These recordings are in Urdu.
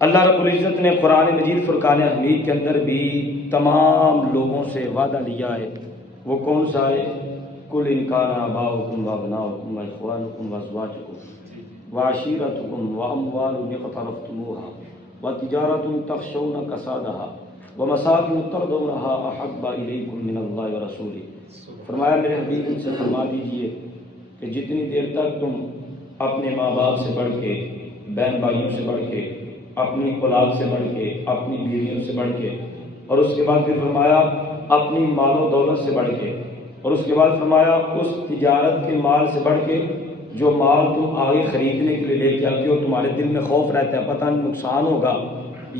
اللہ رب العزت نے قرآن مجید فرقان حمید کے اندر بھی تمام لوگوں سے وعدہ لیا ہے۔ وہ کون سا ہے؟ کل ان کان آباؤکم وابناؤکم واخوانکم وازواجکم وعشیرتکم واموال اقترفتموها وتجارۃ تخشون کسادها ومساکن ترضونها احب الیکم من اللہ ورسولہ۔ فرمایا میرے حبیب ان سے فرما دیجئے کہ جتنی دیر تک تم اپنے ماں باپ سے بڑھ کے، بہن بھائیوں سے بڑھ کے، اپنی اولاد سے بڑھ کے، اپنی بیویوں سے بڑھ کے، اور اس کے بعد پھر فرمایا اپنی مال و دولت سے بڑھ کے، اور اس کے بعد فرمایا اس تجارت کے مال سے بڑھ کے جو مال تم آگے خریدنے کے لیے لے کے آتے ہو، تمہارے دل میں خوف رہتا ہے پتہ نہیں نقصان ہوگا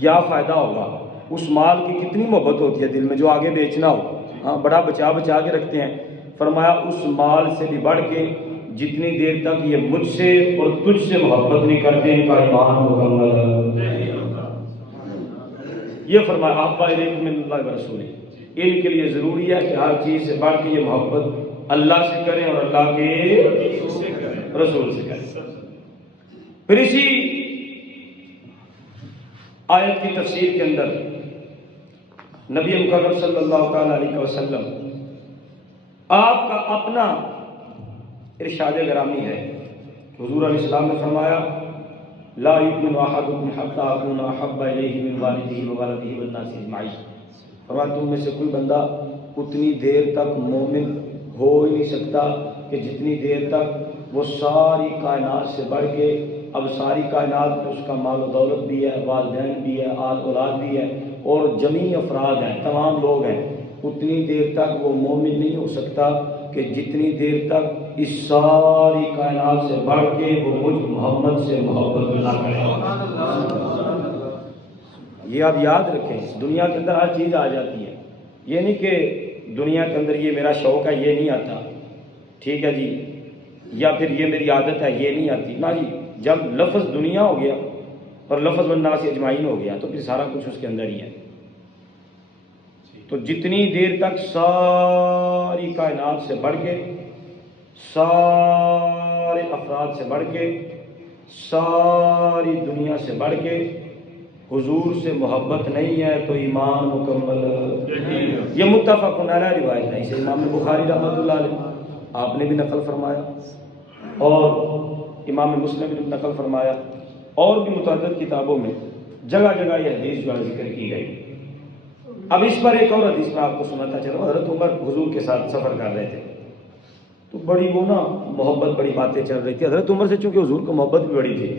یا فائدہ ہوگا، اس مال کی کتنی محبت ہوتی ہے دل میں جو آگے بیچنا ہو، ہاں بڑا بچا بچا کے رکھتے ہیں۔ فرمایا اس مال سے بھی بڑھ کے جتنی دیر تک یہ مجھ سے اور تجھ سے محبت نہیں کرتے ان کا ایمان مکمل ہے۔ یہ فرمایا احب الیکم من اللہ ورسولہ، ان کے لیے ضروری ہے کہ ہر چیز سے بڑھ کے یہ محبت اللہ سے کریں اور اللہ کے رسول سے کریں۔ پھر اسی آیت کی تفسیر کے اندر نبی مکرم صلی اللہ تعالی علیہ وسلم آپ کا اپنا ارشاد گرامی ہے، حضور علیہ السلام نے فرمایا لا یؤمن احدکم حتی اکون احب الیہ من والدہ وولدہ والناس اجمعین۔ فرمایا تم میں سے کوئی بندہ اتنی دیر تک مومن ہو ہی نہیں سکتا کہ جتنی دیر تک وہ ساری کائنات سے بڑھ کے، اب ساری کائنات میں اس کا مال و دولت بھی ہے، والدین بھی ہے، آل اولاد بھی ہے اور جمیع افراد ہیں، تمام لوگ ہیں، اتنی دیر تک وہ مومن نہیں ہو سکتا کہ جتنی دیر تک اس ساری کائنات سے بڑھ کے وہ مجھ محمد سے محبت نہ کرے۔ یہ آپ یاد رکھیں، دنیا کے اندر ہر چیز آ جاتی ہے، یہ نہیں کہ دنیا کے اندر یہ میرا شوق ہے یہ نہیں آتا، ٹھیک ہے جی، یا پھر یہ میری عادت ہے یہ نہیں آتی، نہ جی، جب لفظ دنیا ہو گیا اور لفظ والناس اجمعین ہو گیا تو پھر سارا کچھ اس کے اندر ہی ہے۔ تو جتنی دیر تک ساری کائنات سے بڑھ کے، سارے افراد سے بڑھ کے، ساری دنیا سے بڑھ کے حضور سے محبت نہیں ہے تو ایمان مکمل۔ یہ متفق علیہ روایت ہے، اسے امام بخاری رحمۃ اللہ علیہ آپ نے بھی نقل فرمایا اور امام مسلم نے نقل فرمایا، اور بھی متعدد کتابوں میں جگہ جگہ یہ حدیث جو ہے ذکر کی گئی۔ اب اس پر ایک اور حدیث میں آپ کو سناتا چلوں۔ حضرت عمر حضور کے ساتھ سفر کر رہے تھے تو بڑی وہ نا محبت بڑی باتیں چل رہی تھی حضرت عمر سے، چونکہ حضور کو محبت بھی بڑی تھی،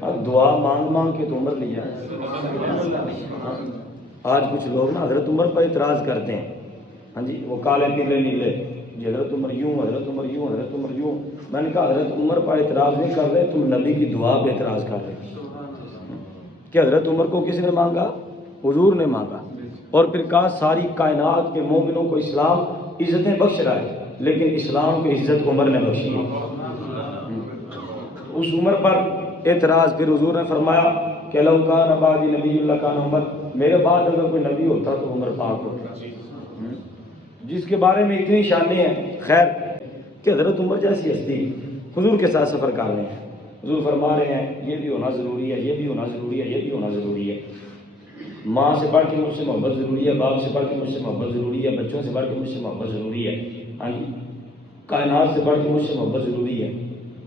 اب دعا مانگ مانگ کے تو عمر لیا۔ آج کچھ لوگ نا حضرت عمر پر اعتراض کرتے ہیں، ہاں جی، وہ کالے پیلے نیلے جی، حضرت عمر یوں، حضرت عمر یوں، حضرت عمر یوں۔ میں نے کہا حضرت عمر پر اعتراض نہیں کر رہے، تم نبی کی دعا پہ اعتراض کر رہے کہ حضرت عمر کو کس نے مانگا؟ حضور نے مانگا، اور پھر کہا ساری کائنات کے مومنوں کو اسلام عزتیں بخش رہا ہے لیکن اسلام کی عزت عمر نے بخشی ہے۔ اس عمر پر اعتراض، پھر حضور نے فرمایا کہ لو کان بعدی نبی اللہ کان عمر، میرے بعد اگر کوئی نبی ہوتا تو عمر پاک ہوتا، جس کے بارے میں اتنی شانیں ہیں۔ خیر کہ حضرت عمر جیسی ہستی حضور کے ساتھ سفر کر رہے ہیں، حضور فرما رہے ہیں یہ بھی ہونا ضروری ہے، یہ بھی ہونا ضروری ہے، یہ بھی ہونا ضروری ہے، ماں سے بڑھ کے مجھ سے محبت ضروری ہے، باپ سے بڑھ کے مجھ سے محبت ضروری ہے، بچوں سے بڑھ کے مجھ سے محبت ضروری ہے، ہاں جی، کائنات سے بڑھ کے مجھ سے محبت ضروری ہے۔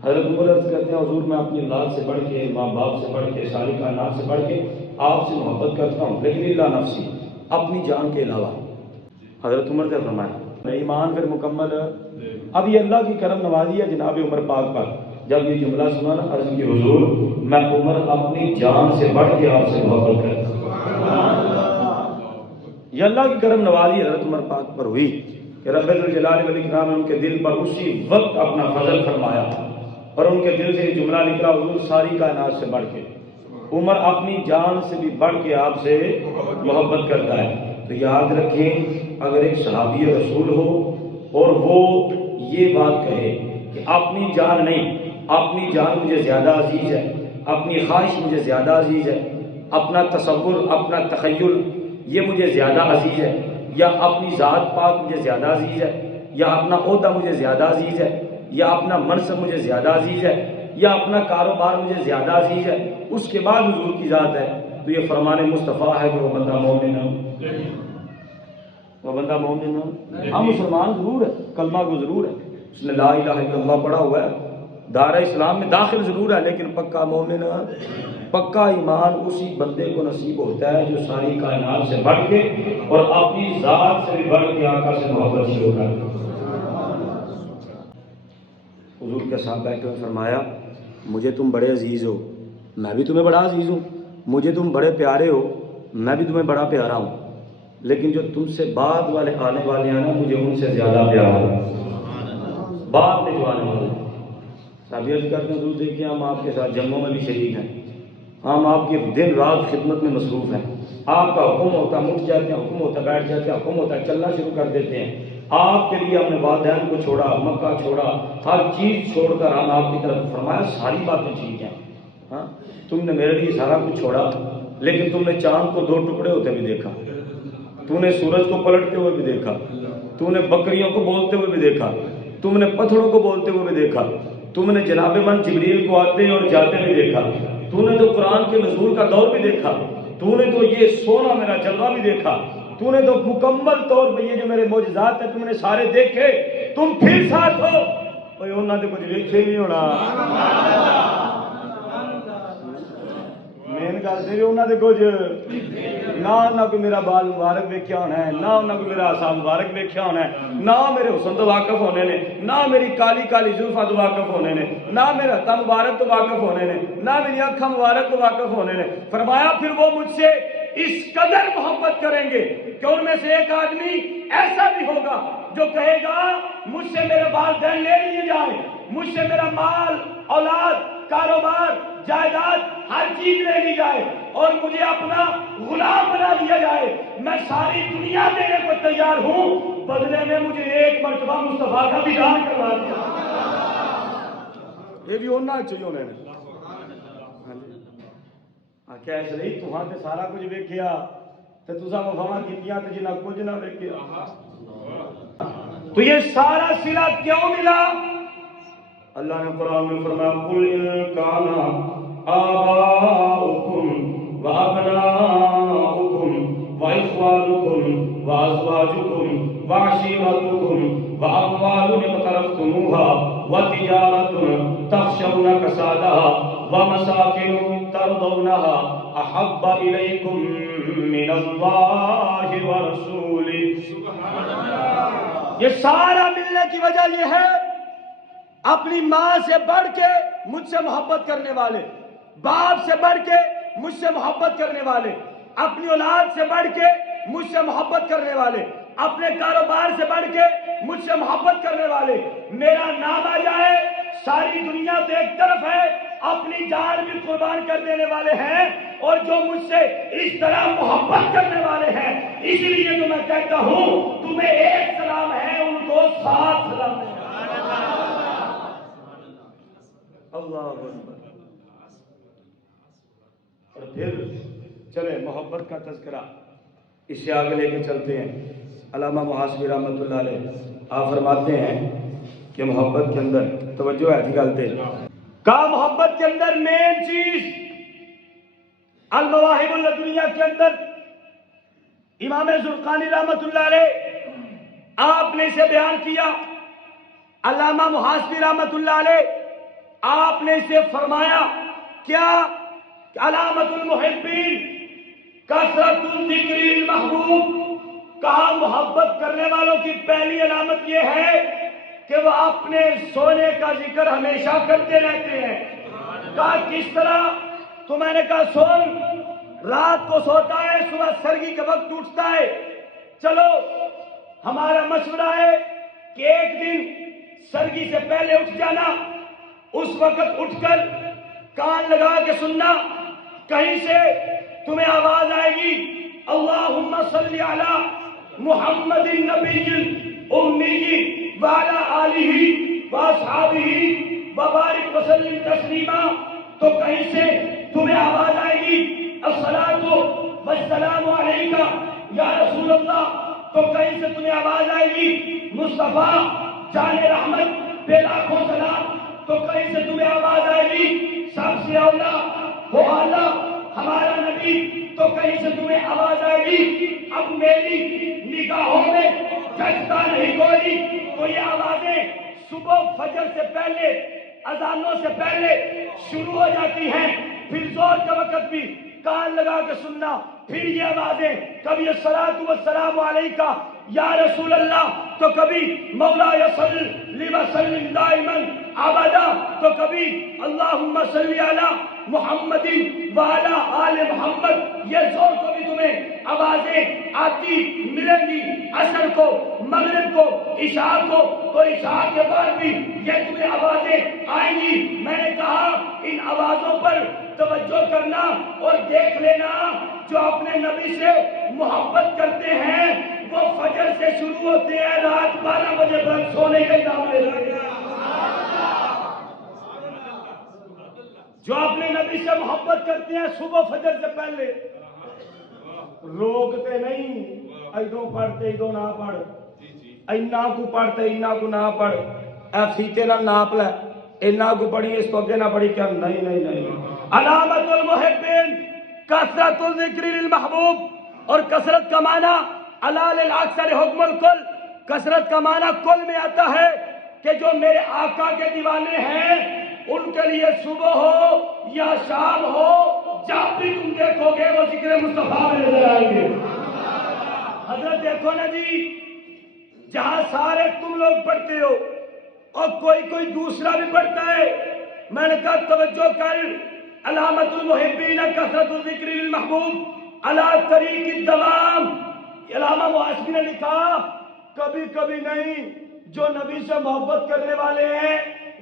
حضرت عمر عرض کرتے ہیں حضور میں اپنی اولاد سے بڑھ کے، ماں باپ سے بڑھ کے، ساری کائنات سے بڑھ کے آپ سے محبت کرتا ہوں، لیکن اللہ نفسی، اپنی جان کے علاوہ۔ حضرت عمر نے فرمایا ایمان پھر مکمل۔ اب یہ اللہ کی کرم نوازی ہے جناب عمر پاک پر، جب یہ جملہ سنا نا عرض کی حضور میں عمر اپنی جان سے بڑھ کے آپ سے محبت کرتا ہوں۔ یہ اللہ کی کرم نوازی حضرت عمر پاک پر ہوئی کہ رب الجلال والاکرام نے ان کے دل پر اسی وقت اپنا فضل فرمایا اور ان کے دل سے یہ جملہ نکلا حضور ساری کائنات سے بڑھ کے، عمر اپنی جان سے بھی بڑھ کے آپ سے محبت کرتا ہے۔ تو یاد رکھیں اگر ایک صحابی رسول ہو اور وہ یہ بات کہے کہ اپنی جان نہیں، اپنی جان مجھے زیادہ عزیز ہے، اپنی خواہش مجھے زیادہ عزیز ہے، اپنا تصور، اپنا تخیل یہ مجھے زیادہ عزیز ہے، یا اپنی ذات پاک مجھے زیادہ عزیز ہے، یا اپنا عہدہ مجھے زیادہ عزیز ہے، یا اپنا منصب مجھے زیادہ عزیز ہے، یا اپنا کاروبار مجھے زیادہ عزیز ہے، اس کے بعد حضور کی ذات ہے، تو یہ فرمان مصطفیٰ ہے کہ وہ بندہ مومن ہے، وہ بندہ مومن ہے۔ ہم مسلمان ضرور ہے، کلمہ کو ضرور ہے، اس نے لا الہ الا اللہ پڑھا ہوا ہے، دار اسلام میں داخل ضرور ہے، لیکن پکا مومن ہے۔ پکا ایمان اسی بندے کو نصیب ہوتا ہے جو ساری کائنات سے بڑھ کے اور اپنی ذات سے بھی بڑھ کے آقا سے محبت شروع کر دے۔ حضور کے صحابہ نے فرمایا مجھے تم بڑے عزیز ہو، میں بھی تمہیں بڑا عزیز ہوں، مجھے تم بڑے پیارے ہو، میں بھی تمہیں بڑا پیارا ہوں، لیکن جو تم سے بعد والے آنے والے ہیں نا مجھے ان سے زیادہ پیار ہے، بعد میں جو آنے والے ہیں۔ صحابی عرض کرتے ہیں حضور دیکھیں ہم آپ کے ساتھ جنگوں میں بھی شریک ہیں، ہم آپ کی دن رات خدمت میں مصروف ہیں، آپ کا حکم ہوتا ہے اٹھ جاتے ہیں، حکم ہوتا ہے بیٹھ جاتے ہیں، حکم ہوتا ہے چلنا شروع کر دیتے ہیں، آپ کے لیے ہم نے والدین کو چھوڑا، مکہ چھوڑا، ہر چیز چھوڑ کر ہم آپ کی طرف، فرمایا ساری باتیں ٹھیک ہیں، ہاں تم نے میرے لیے سارا کچھ چھوڑا، لیکن تم نے چاند کو 2 ٹکڑے ہوتے بھی دیکھا، تو نے سورج کو پلٹتے ہوئے بھی دیکھا، تو نے بکریوں کو بولتے ہوئے بھی دیکھا، تم نے پتھروں کو بولتے ہوئے بھی دیکھا، تم نے جناب من جبریل کو آتے اور جاتے بھی دیکھا، تو نے تو قرآن کے نزول کا دور بھی دیکھا، تو نے تو یہ سونا میرا جلوہ بھی دیکھا، تو نے تو مکمل طور پہ یہ جو میرے معجزات ہیں تم نے سارے دیکھے، تم پھر ساتھ ہو، اوے انہاں تے کچھ دیکھے نہیں ہونا، مین گل تے انہاں دے کچھ نہ کوئی میرا بال مبارک ویکھیا ہونا ہے، نہ کوئی میرا آسا مبارک ویکھیا ہونا ہے، نہ میرے حسن تو واقف ہونے نے، نہ میری کالی کالی زلفاں تو واقف ہونے نے، نہ میرا ہتھ مبارک تو واقف ہونے نے، نہ میری آنکھاں مبارک تو واقف ہونے نے۔ فرمایا پھر وہ مجھ سے اس قدر محبت کریں گے کہ ان میں سے ایک آدمی ایسا بھی ہوگا جو کہے گا مجھ سے میرے والدین لے لیے جائیں، مجھ سے میرا مال اولاد کاروبار جائیداد ہر چیز لے لی جائے اور مجھے اپنا غلام بنا لیا جائے، میں ساری دنیا دینے کو تیار ہوں، بدلے میں مجھے ایک مرتبہ مصطفیٰ کا دیدار کروا دیا۔ یہ بھی ہونا چاہیے انہوں نے کیا اس لیے تہاں تے سارا کچھ ویکھیا تے تساں وفاواں کیتیاں تے جنہاں کچھ نہ ویکھیا، تو یہ سارا صلہ کیوں ملا؟ اللہ نے قرآن میں فرمایا قل ان کان آباؤکم وابناؤکم واخوانکم وازواجکم وعشیرتکم واموال اقترفتموها وتجارۃ تخشون کسادها ومساکن ترضونها احب الیکم من اللہ ورسولہ۔ یہ سارا ملنے کی وجہ یہ ہے اپنی ماں سے بڑھ کے مجھ سے محبت کرنے والے، باپ سے بڑھ کے مجھ سے محبت کرنے والے، اپنی اولاد سے بڑھ کے مجھ سے محبت کرنے والے، اپنے کاروبار سے بڑھ کے مجھ سے محبت کرنے والے، میرا نام آ جائے ساری دنیا تو ایک طرف ہے، اپنی جان بھی قربان کر دینے والے ہیں، اور جو مجھ سے اس طرح محبت کرنے والے ہیں، اس لیے تو میں کہتا ہوں تمہیں ایک سلام ہے ان کو 7 سلام ہے۔ اللہ اکبر۔ اور پھر چلے محبت کا تذکرہ اس سے آگے لے کے چلتے ہیں۔ علامہ محاسبی رحمۃ اللہ علیہ آپ فرماتے ہیں کہ محبت کے اندر توجہ ہے گلتے کا محبت کے اندر مین چیز المواہب اللدنیہ کے اندر امام زرقانی رحمۃ اللہ علیہ آپ نے اسے بیان کیا۔ علامہ محاسبی رحمۃ اللہ علیہ آپ نے اسے فرمایا کیا علامت المحبین کثرت الذکر المحبوب، کہا محبت کرنے والوں کی پہلی علامت یہ ہے کہ وہ اپنے سونے کا ذکر ہمیشہ کرتے رہتے ہیں۔ کہا کس طرح؟ تو میں نے کہا سن، رات کو سوتا ہے صبح سرگی کے وقت اٹھتا ہے، چلو ہمارا مشورہ ہے کہ ایک دن سرگی سے پہلے اٹھ جانا، اس وقت اٹھ کر کان لگا کے سننا، کہیں سے تمہیں آواز آئے گی اللہم صلی علی محمد النبی الامی وعلی آلہ واصحابہ وبارک وسلم تسلیما، تو کہیں سے تمہیں آواز آئے گی الصلاۃ والسلام علیک یا رسول اللہ، تو کہیں سے تمہیں آواز آئے گی مصطفیٰ جان رحمت بے لاکھوں سلام، تو کہیں سے تمہیں آواز آئے گی سب سے اولا ہو اعلیٰ ہمارا نبی تو کہیں سے تمہیں آواز آئے گی اب میری نگاہوں میں جچتا نہیں کوئی. تو یہ آوازیں صبح فجر سے پہلے اذانوں سے پہلے شروع ہو جاتی ہیں. پھر زور کا وقت بھی کان لگا کے سننا. پھر یہ آوازیں کبھی الصلاۃ والسلام علیکہ یا رسول اللہ تو کبھی مولا صلی وسلم دائما ابدا تو کبھی اللہم صلی علی محمد وعلی آل محمد. یہ زور کو بھی تمہیں آوازیں آتی ملیں گی عصر کو مغرب کو عشاء کو. تو عشاء کے بعد بھی یہ تمہیں آوازیں آئیں گی. میں نے کہا ان آوازوں پر توجہ کرنا اور دیکھ لینا. جو اپنے نبی سے محبت کرتے ہیں وہ فجر سے شروع ہوتے ہیں رات 12 بجے تک سونے کے دعوے لگے. جو اپنے نبی سے محبت کرتے ہیں صبح فجر سے پہلے روکتے نہیں. ایدوں پڑھتے ایدوں نہ پڑھ, اینا کو پڑھتے اینا کو نہ پڑھ, اے فیتے نہ ناپ لے, اینا کو پڑھی اس تو اگے نہ پڑھی کیا. نہیں نہیں نہیں. علامت المحبین کثرت الذکر للمحبوب. اور کثرت کا معنی علی للاکثر حکم الکل. کثرت کا معنی کل میں آتا ہے کہ جو میرے آقا کے دیوانے ہیں ان کے لیے صبح ہو یا شام ہو جب بھی تم دیکھو گے وہ ذکر مصطفیٰ میں نظر آئیں گے. حضرت دیکھو نا جی, جہاں سارے تم لوگ پڑھتے ہو اور کوئی کوئی دوسرا بھی پڑھتا ہے, میں نے کہا توجہ کر. علامت المحبین کثرت الذکر للمحبوب علی طریق الدوام. علامہ معاشقی نے لکھا کبھی کبھی نہیں, جو نبی سے محبت کرنے والے ہیں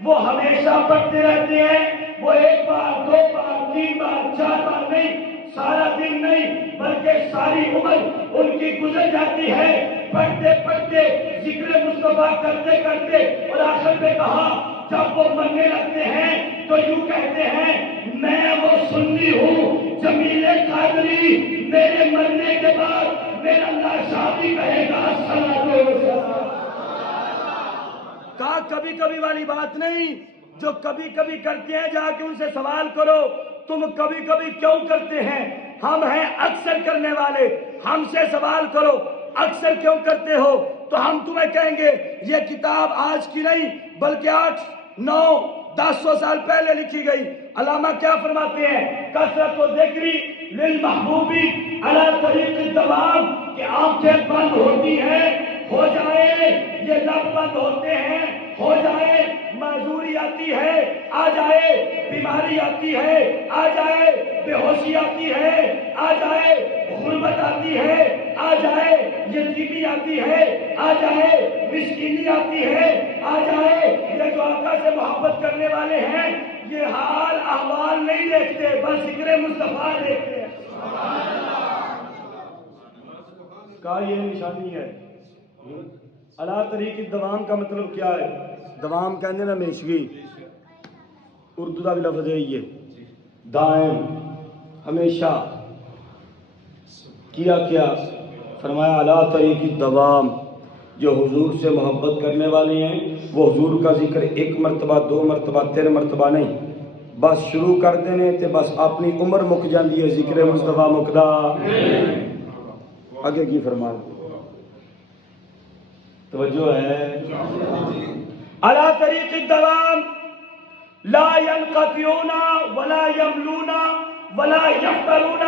وہ ہمیشہ پڑھتے رہتے ہیں. وہ ایک بار دو بار تین بار چار بار نہیں, سارا دن نہیں بلکہ ساری عمر ان کی گزر جاتی ہے پڑھتے پڑھتے ذکر مصطفیٰ کرتے کرتے. اور آخر میں کہا جب وہ مرنے لگتے ہیں تو یوں کہتے ہیں میں وہ سنی ہوں جمیل قادری, میرے مرنے کے بعد میرا اللہ شادی کہے گا الصلاۃ والسلام. کہا کبھی کبھی والی بات نہیں, جو کبھی کبھی کرتے ہیں جا کے ان سے سوال کرو تم کبھی کبھی کیوں کرتے ہیں. ہم ہیں اکثر کرنے والے, ہم سے سوال کرو اکثر کیوں کرتے ہو تو ہم تمہیں کہیں گے یہ کتاب آج کی نہیں بلکہ 8 9 10 سال پہلے لکھی گئی. علامہ کیا فرماتے ہیں کثرت الذکر للمحبوبی علی طریق الدوام. کہ آنکھیں بند ہوتی ہیں ہو جائے, یہ لب بند ہوتے ہیں ہو جائے, معذوری آتی ہے آ جائے, بیماری آتی ہے آ جائے, بے ہوشی آتی ہے آ جائے, غربت آتی ہے آ جائے, یتیمی آتی ہے آ جائے, مسکینی آتی ہے آ جائے. یہ جو آقا سے محبت کرنے والے ہیں یہ حال احوال نہیں دیکھتے, بس ذکر مصطفیٰ دیکھتے ہیں. کا یہ نشانی ہے. علی طریق الدوام کا مطلب کیا ہے؟ دوام کہنے نا ہمیشگی, اردو کا بھی لفظ ہے یہ دائم ہمیشہ. کیا کیا فرمایا علی طریق الدوام. جو حضور سے محبت کرنے والے ہیں وہ حضور کا ذکر 1 مرتبہ 2 مرتبہ 3 مرتبہ نہیں, بس شروع کر دینے تے بس اپنی عمر مک جاندی ہے ذکر مصطفیٰ مکدا. آگے کی فرمایا توجہ ہے. علی طریق الدوام لا ينقطعون ولا يملون ولا يفترون.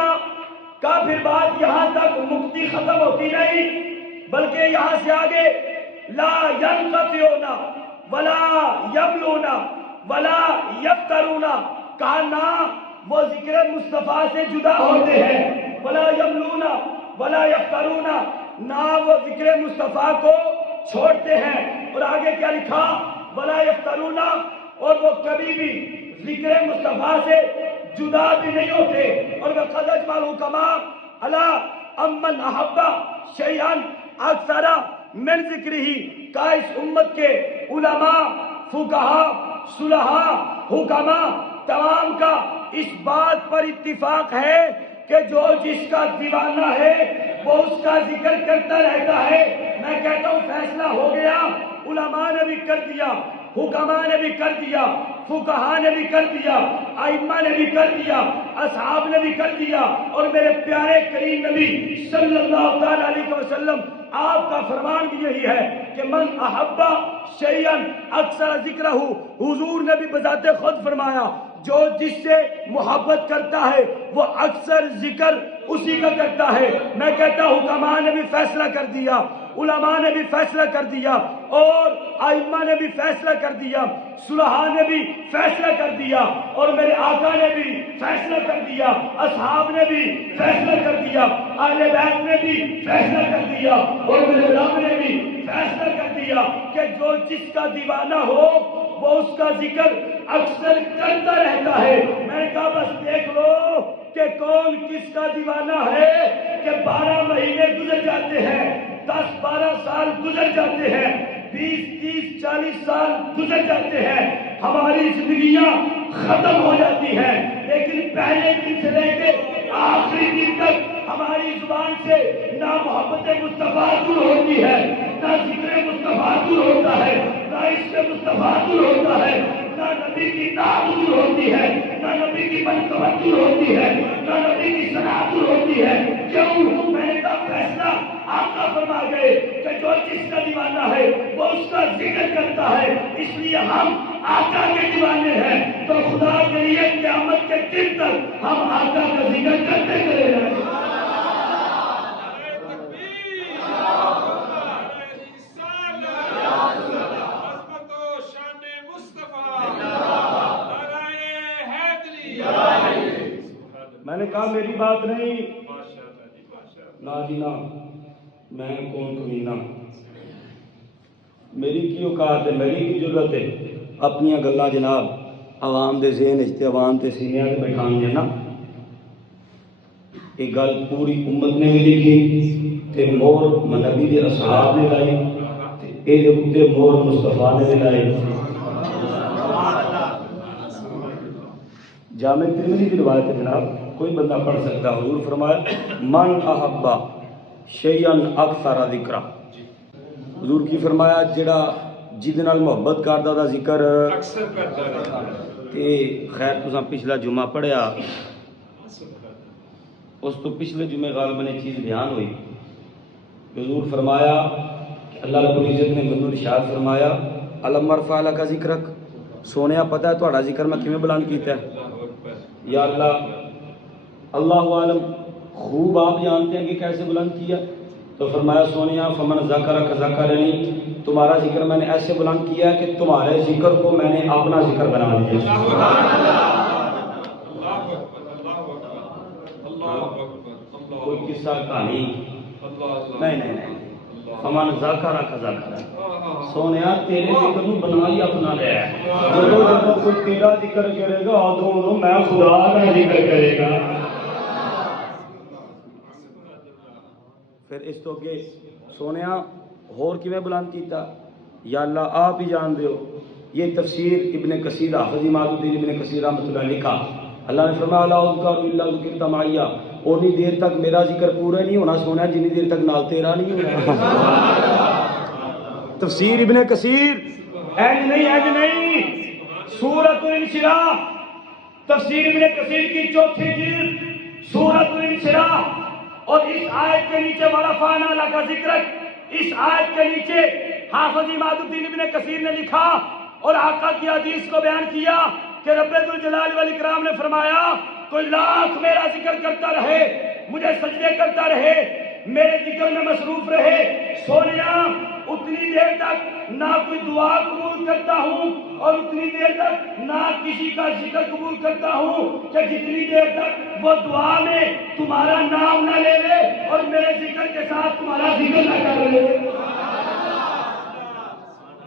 کا پھر بات یہاں تک مکتی ختم ہوتی نہیں بلکہ یہاں سے آگے لا ينقطعون ولا يملون ولا يفترون. کہا نہ وہ ذکر مصطفیٰ سے جدا ہوتے ہیں, ولا يملون ولا يفترون, نہ وہ ذکر مصطفیٰ کو چھوڑتے ہیں. اور آگے کیا لکھا ولا یفترون, اور وہ کبھی بھی ذکر مصطفیٰ سے جدا بھی نہیں ہوتے. اور وہ خرج مالو کما اللہ امن احبا شیئن اکثر من ذکر ہی. کا اس امت کے علماء فقہا صلحاء حکماء تمام کا اس بات پر اتفاق ہے کہ جو جس کا دیوانہ ہے وہ اس کا ذکر کرتا رہتا ہے. میں کہتا ہوں فیصلہ ہو گیا, علماء نے بھی کر دیا حکماء نے بھی کر دیا, فقہا نے بھی کر دیا، ائمہ نے بھی کر دیا، اصحاب نے بھی کر دیا، اور میرے پیارے کریم نبی صلی اللہ تعالی علیہ وسلم آپ کا فرمان بھی یہی ہے کہ من احبا شیئن اکثر ذکرہ، حضور نے بھی بذات خود فرمایا جو جس سے محبت کرتا ہے وہ اکثر ذکر اسی کا کرتا ہے۔ میں کہتا ہوں حکماء نے بھی فیصلہ کر دیا، علماء نے بھی فیصلہ کر دیا، اور ائمہ نے بھی فیصلہ کر دیا، صلحاء نے بھی فیصلہ کر دیا، اور میرے آقا نے بھی فیصلہ کر دیا، اصحاب نے بھی فیصلہ کر دیا، اہل بیت نے بھی فیصلہ کر دیا، اور میرے رب نے بھی فیصلہ کر دیا کہ جو جس کا دیوانہ ہو وہ اس کا ذکر اکثر کرتا رہتا ہے۔ میں نے کہا بس دیکھ لو کہ کون کس کا دیوانہ ہے کہ 12 مہینے گزر جاتے ہیں، 10-12 سال گزر جاتے ہیں، 20-30-40 سال گزر جاتے ہیں، ہماری زندگیاں ختم ہو جاتی ہیں، لیکن پہلے دن سے لے کے آخری دن تک ہماری زبان سے نہ محبت مصطفیٰ دور ہوتی ہے، نہ ذکر مصطفیٰ دور ہوتا ہے، نہ عشق مصطفیٰ دور ہوتا ہے، نہ نبی کی نعت دور ہوتی ہے، نہ نبی کی منقبت دور ہوتی ہے، نہ نبی کی صنعت دور ہوتی ہے۔ کیوں؟ میں نے کہا فیصلہ آقا فرما گئے کہ جو جس کا دیوانہ ہے وہ اس کا ذکر کرتا ہے، اس لیے ہم آقا کے دیوانے ہیں، تو خدا کے لیے قیامت کے دن تک ہم آقا کا ذکر کرتے چلے جائیں۔ میں نے کہا میری بات نہیں، نہ جی نہ، میں کون کمینہ، میری کی اوقات ہے، میری کی ضرورت ہے، اپنی گلاں جناب عوام دے ذہن وچ عوام تے سینیاں تے بٹھاؤں نا۔ یہ گل پوری امت نے بھی لکھی تے مور نبی دے اصحاب نے لائی تے اے دے مور مصطفیٰ نے بھی لائی۔ جامع ترمذی کی روایت ہے جناب، کوئی بندہ پڑھ سکتا، حضور فرمایا من احبا شیئن اکثر ذکرہ، حضور کی فرمایا جڑا جد نال محبت کردا دا ذکر اکثر کردا رہے۔ تے خیر تساں پچھلا جمعہ پڑھیا، اس تو پچھلے جمعے غالباً یہ چیز بیان ہوئی، حضور فرمایا اللہ رب العزت نے منو ارشاد فرمایا الم ارفع لک ذکرک، سونیا پتہ ہے تہاڈا ذکر میں کیویں بلند کیتا ہے؟ یا اللہ عالم، خوب آپ جانتے ہیں کہ کیسے بلند کیا، تو فرمایا سونیا فمن ذکرک ذکرنی، تمہارا ذکر میں نے ایسے بلند کیا ہے کہ تمہارے ذکر کو میں نے اپنا ذکر بنا دیا۔ کوئی قصہ کہانی نہیں، فمن ذکرک ذکرنی، سونیا تیرے ذکر کو بنا ہی اپنا لیا ہے، جب کوئی تیرا ذکر کرے گا تو میں خدا کا ذکر کرے گا۔ پھر اس تو کہ سونیا ہور کیویں بلند کیتا، یا اللہ آپ ہی جان دیو۔ یہ تفسیر ابن کثیر حافظ امام الدین ابن کثیر رحمۃ اللہ علیہ لکھا، اللہ نے فرمایا لا اذکر الا ذکرت معی، اونی دیر تک میرا ذکر پورا نہیں ہونا سونیا جنی دیر تک نال تیرا نہیں ہونا۔ تفسیر ابن کثیر اینج نہیں، سورۃ الانشراح، تفسیر ابن کثیر کی 4 جلد سورۃ الانشراح، اور اس آیت کے نیچے ورفعنا لک ذکرک، اس آیت کے نیچے حافظ عماد الدین ابن کثیر نے لکھا اور آقا کی حدیث کو بیان کیا کہ رب ذوالجلال والاکرام نے فرمایا کوئی لاکھ میرا ذکر کرتا رہے، مجھے سجدے کرتا رہے، میرے ذکر میں مصروف رہے، سونیا اتنی دیر تک نہ کوئی دعا قبول کرتا ہوں اور اتنی دیر تک نہ کسی کا ذکر قبول کرتا ہوں کہ جتنی دیر تک وہ دعا میں تمہارا نام نہ لے لے اور میرے ذکر کے ساتھ تمہارا ذکر نہ کر لے۔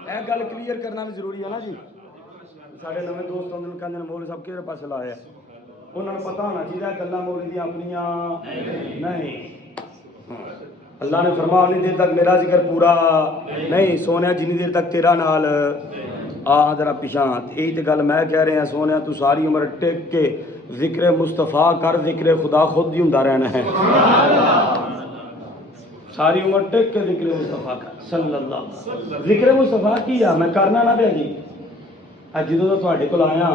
یہ گل کلیئر کرنا بھی ضروری ہے نا جی۔ سارے نویں دوست آدھے کہتے ہیں مولوی صاحب کہڑے پاس لایا، انہوں نے پتا ہونا چاہیے گلا مولوی دیا اپنی نہیں۔ اللہ نے فرمایا اتنی دیر تک میرا ذکر پورا نہیں سونیا جنی دیر تک تیرا نال آ ذرا پیچھا۔ یہی تو گل میں کہہ رہا سونیا تو ساری عمر ٹک کے ذکر مصطفیٰ کر، ذکر خدا خود ہی ہوندا رہنا ہے، ساری عمر ٹک کے ذکر مصطفیٰ کر صلی اللہ علیہ وسلم۔ ذکر مصطفیٰ کی ہے میں کرنا نہ پیا جی، جدوں دا تواڈے کول آیا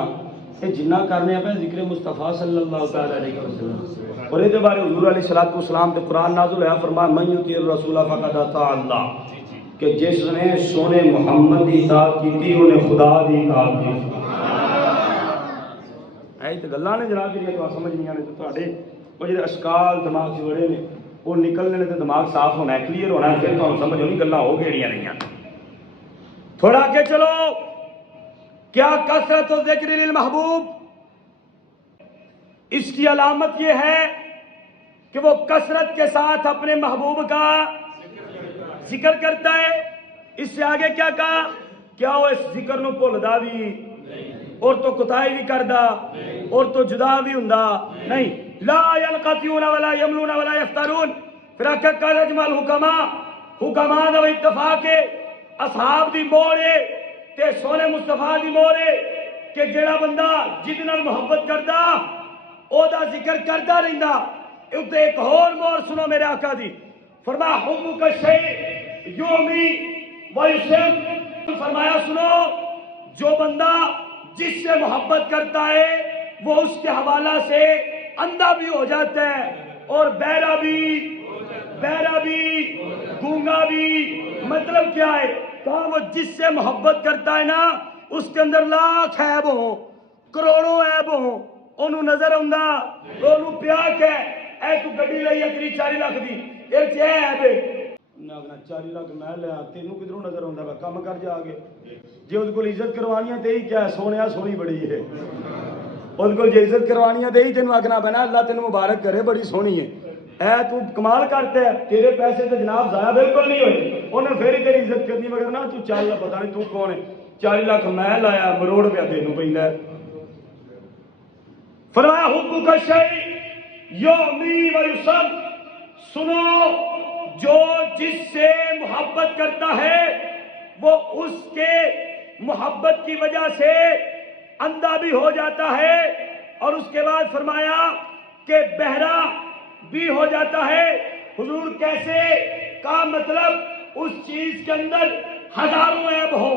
یہ جنہ کرنے پہ ذکر مصطفیٰ صلی اللہ تعالی علیہ وسلم اور یہ بارے حضور علیہ الصلوۃ والسلام تے قرآن نازل ہوا فرمایا من یطیع الرسول فقد اطاع اللہ کہ جس نے سونے محمد کی اطاعت کی انہیں خدا کی اطاعت کی. اے تے گلاں نے جناب جڑیاں تو سمجھ نہیں آنے تواڈے وہ جڑے اشکال دماغ سے بڑے نے وہ نکلنے نے تے دماغ صاف ہونا ہے کلیئر ہونا ہے پھر تانوں سمجھ ہونی گلاں ہو گھڑیاں رہیاں. تھوڑا آگے چلو. کیا کثرت و ذکر للمحبوب اس کی علامت یہ ہے کہ وہ کثرت کے ساتھ اپنے محبوب کا ذکر کرتا ہے. اس سے آگے کیا کہا؟ کیا وہ اس ذکر نو بھولدا بھی اور تو کوتاہی بھی کردا اور تو جدا بھی ہوندا نہیں. لا ينقطعون ولا يملون ولا يفترون. پھر آکھا قال اجمع الحکماء حکماء دا اتفاق ہے اصحاب دی موڑ ہے تے سونے مصطفیٰ دی موڑ ہے کہ جڑا بندہ جس نال محبت کردا او دا ذکر کردا رہندا. تے ایک اور موڑ سنو میرے آقا دی فرمایا حبک الشیء یومی ویسم. فرمایا سنو جو بندہ جس سے محبت کرتا ہے وہ اس کے حوالہ سے اندھا بھی ہو جاتا ہے اور بہرا بھی گونگا بھی. مطلب کیا ہے؟ کہا وہ جس سے محبت کرتا ہے نا اس کے اندر لاکھ عیب ہوں کروڑوں عیب ہوں انہوں نظر آندا انہوں پیا کہ اے تو گڈی لئی اکری 40 لاکھ دی اے چے عیب ہے نا 40 لاکھ میں لیا تینوں کدھروں نظر آندا ہے کم کر جا کے جے اس کو عزت کروانی ہے تے ہی کیا سونیا سونی بڑی ہے اس کو جے عزت کروانی ہے تے ہی تینوں آکھنا پینا اللہ تینوں مبارک کرے بڑی سونی ہے. اے تو کمال کرتا ہے تیرے پیسے تو جناب ضائع بالکل نہیں ہوئے انہیں پھر ہی تیری عزت کرنی مگر نا تو چل پتہ نہیں تو کون ہے 40 لاکھ میں لایا مروڑ پہ تینوں پیندا ہے. فرمایا حبک الشیء یومی ویسم. سنو جو جس سے محبت کرتا ہے وہ اس کے محبت کی وجہ سے اندھا بھی ہو جاتا ہے اور اس کے بعد فرمایا کہ بہرا بھی ہو جاتا ہے. حضور کیسے؟ کا مطلب اس چیز کے اندر ہزاروں عیب ہو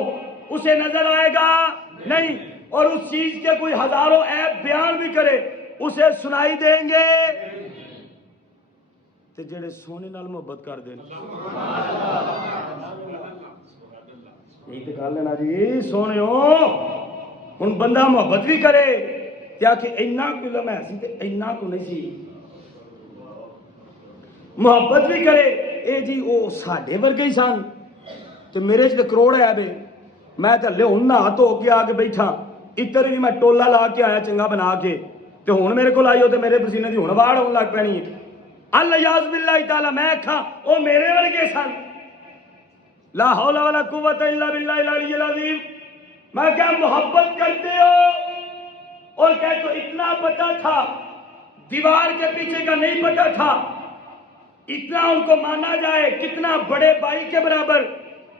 اسے نظر آئے گا نہیں اور اس چیز کے کوئی ہزاروں عیب بیان بھی کرے اسے سنائی دیں گے. تے جڑے سونے نال محبت کر دین یہی تے گل ہے نا جی سونےو ہن بندہ محبت بھی کرے کیا کہ اینا کو علم ہے سی تے اینا کو نہیں سی محبت بھی کرے اے جی او ساڈے ورگے ہی سن تے میرے چ کروڑ ہے بے میں تے ہلے ہن نہا دھو کے آ کے بیٹھا اتر بھی میں ٹولا لا کے آیا چنگا بنا کے تے ہن میرے کول آئی ہو تے میرے پسینے دی ہن واڑ ہون لگ پینی ہے. الیاذ باللہ تعالی میں کھا او میرے ورگے سن لا حول ولا قوت الا باللہ العلی العظیم. میں کیا محبت کرتے ہو اور کہ تو اتنا پتہ تھا دیوار کے پیچھے کا نہیں پتہ تھا اتنا ان کو مانا جائے کتنا بڑے بھائی کے برابر.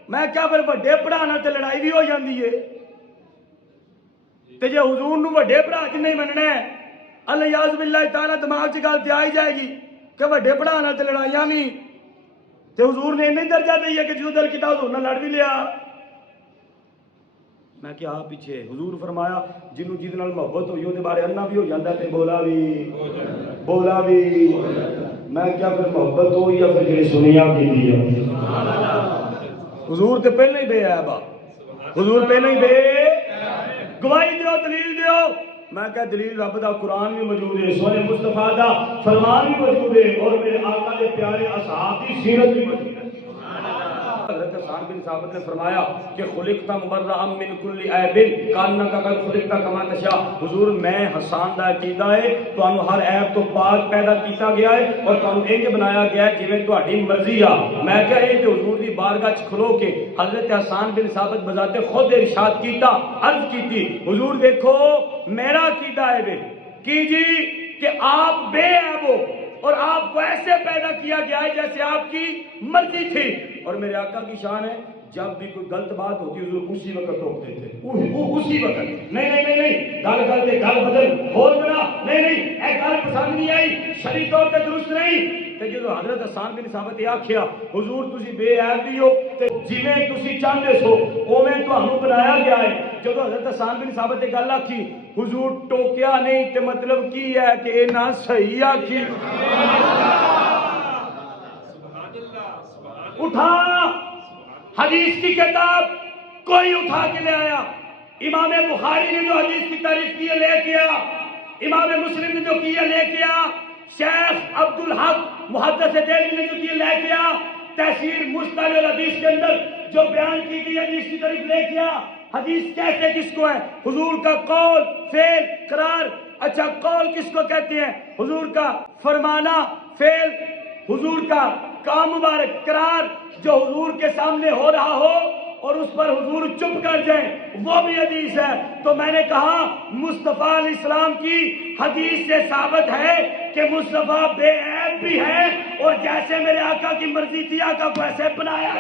میں کیا پھر وڈے پڑھانا تے لڑائی بھی ہو جاندی ہے تے جے حضور نو وڈے پڑھا کے نہیں مننا ہے الیاذ باللہ تعالی دماغ چ گل تے آ ہی جائے گی کہ وڈے پڑھانا تے لڑائیاں بھی تے حضور نے نہیں درجہ دئی ہے کہ جو دل کیتا حضور نہ لڑ بھی لیا. میں کیا پیچھے حضور فرمایا جنوں جس نال محبت ہوئی وہ بارے انا بھی ہو جاتا ہے بولا بھی میں کیا پھر محبت ہو یا پھر جڑی سنیا کی حضور تے پہلے ہی بے عیب حضور پہلے ہی بے گواہی دیو دلیل دیو. میں کہا دلیل رب دا قرآن بھی موجود ہے سونے مصطفیٰ دا فرمان بھی موجود ہے اور میرے آقا دے پیارے اصحاب کی سیرت بھی موجود ہے. حضرت حسان بن ثابت نے فرمایا کہ خلقت مبرئا من کل عیب کانک قد خلقت کما تشاء. حضور میں حسان دا عقیدہ ہے تانوں ہر عیب تو پاک پیدا کیتا گیا ہے اور تانوں انج بنایا گیا ہے جویں تہاڈی مرضی آ. میں کہا اے تے حضور دی بارگاہ چ کھلو کے حضرت حسان بن ثابت بذات خود ارشاد کیتا عرض کیتی حضور دیکھو میرا عقیدہ ہے بے کی جی کہ آپ بے عیب ہو اور آپ کو ایسے پیدا کیا گیا ہے جیسے آپ کی مرضی تھی اور میرے آقا کی شان ہے جب بھی کوئی غلط بات ہوتی حضور اسی وقت ٹوک دیتے، اسی وقت نہیں گل کرتے گل بدل ہو بنا نہیں اے گل پسند نہیں آئی شرعی طور تے درست نہیں تے جدو حضرت حسان بن ثابت نے آکھیا حضور تسی بے عیب بھی ہو تے جویں تسی چاہندے سو اوویں تانوں بنایا گیا ہے، جدو حضرت حسان بن ثابت نے گل آکھی حضور ٹوکیا نہیں تے مطلب کی ہے کہ اے نہ صحیح آکھی اٹھا حدیث کی کتاب کوئی اٹھا کے لے آیا، امام بخاری نے جو حدیث کی تعریف کی ہے لے کیا، امام مسلم نے جو کی ہے لے کیا، شیخ عبدالحق محدث دہلوی نے جو کی ہے لے کیا، تحصیل مصطلح الحدیث کے اندر جو بیان کی گئی حدیث کی تعریف لے کیا۔ حدیث کہتے کس کو ہے؟ حضور کا قول فعل قرار۔ اچھا قول کس کو کہتے ہیں؟ حضور کا فرمانا فعل، حضور کا کام مبارک قرار جو حضور کے سامنے ہو رہا ہو اور اس پر حضور چپ کر جائیں وہ بھی حدیث ہے۔ تو میں نے کہا مصطفیٰ علیہ السلام کی حدیث سے ثابت ہے کہ مصطفیٰ بے عیب بھی ہے اور جیسے میرے آقا کی مرضی تھی آقا کو ایسے بنایا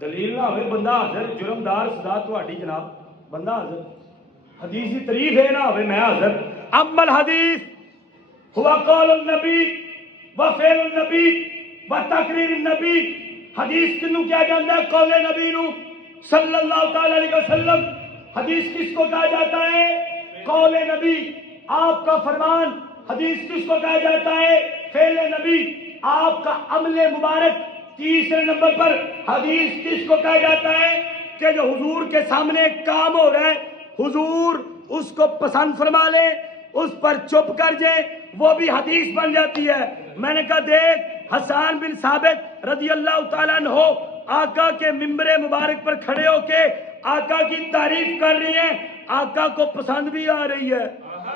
دلیل نہ ہوئے بندہ حاضر جرمدار سزا تہاڈی جناب بندہ حاضر حدیث کی تعریف ہے نہ ہوئے میں حاضر۔ اما الحدیث ہوا قول النبی و فعل النبی و تقریر النبی، حدیث کنوں کیا جاتا ہے؟ قول نبی نو صلی اللہ تعالی علیہ وسلم۔ حدیث کس کو کہا جاتا ہے؟ قول نبی آپ کا فرمان۔ حدیث کس کو کہا جاتا ہے؟ فعل نبی آپ کا عمل مبارک۔ تیسرے نمبر پر حدیث کس کو کہا جاتا ہے؟ کہ جو حضور کے سامنے کام ہو رہا ہے حضور اس کو پسند فرما لے اس پر چپ کر جائے وہ بھی حدیث بن جاتی ہے۔ میں نے کہا دیکھ حسان بن ثابت رضی اللہ تعالیٰ عنہ آقا کے ممبر مبارک پر کھڑے ہو کے آقا کی تعریف کر رہی ہیں، آقا کو پسند بھی آ رہی ہے،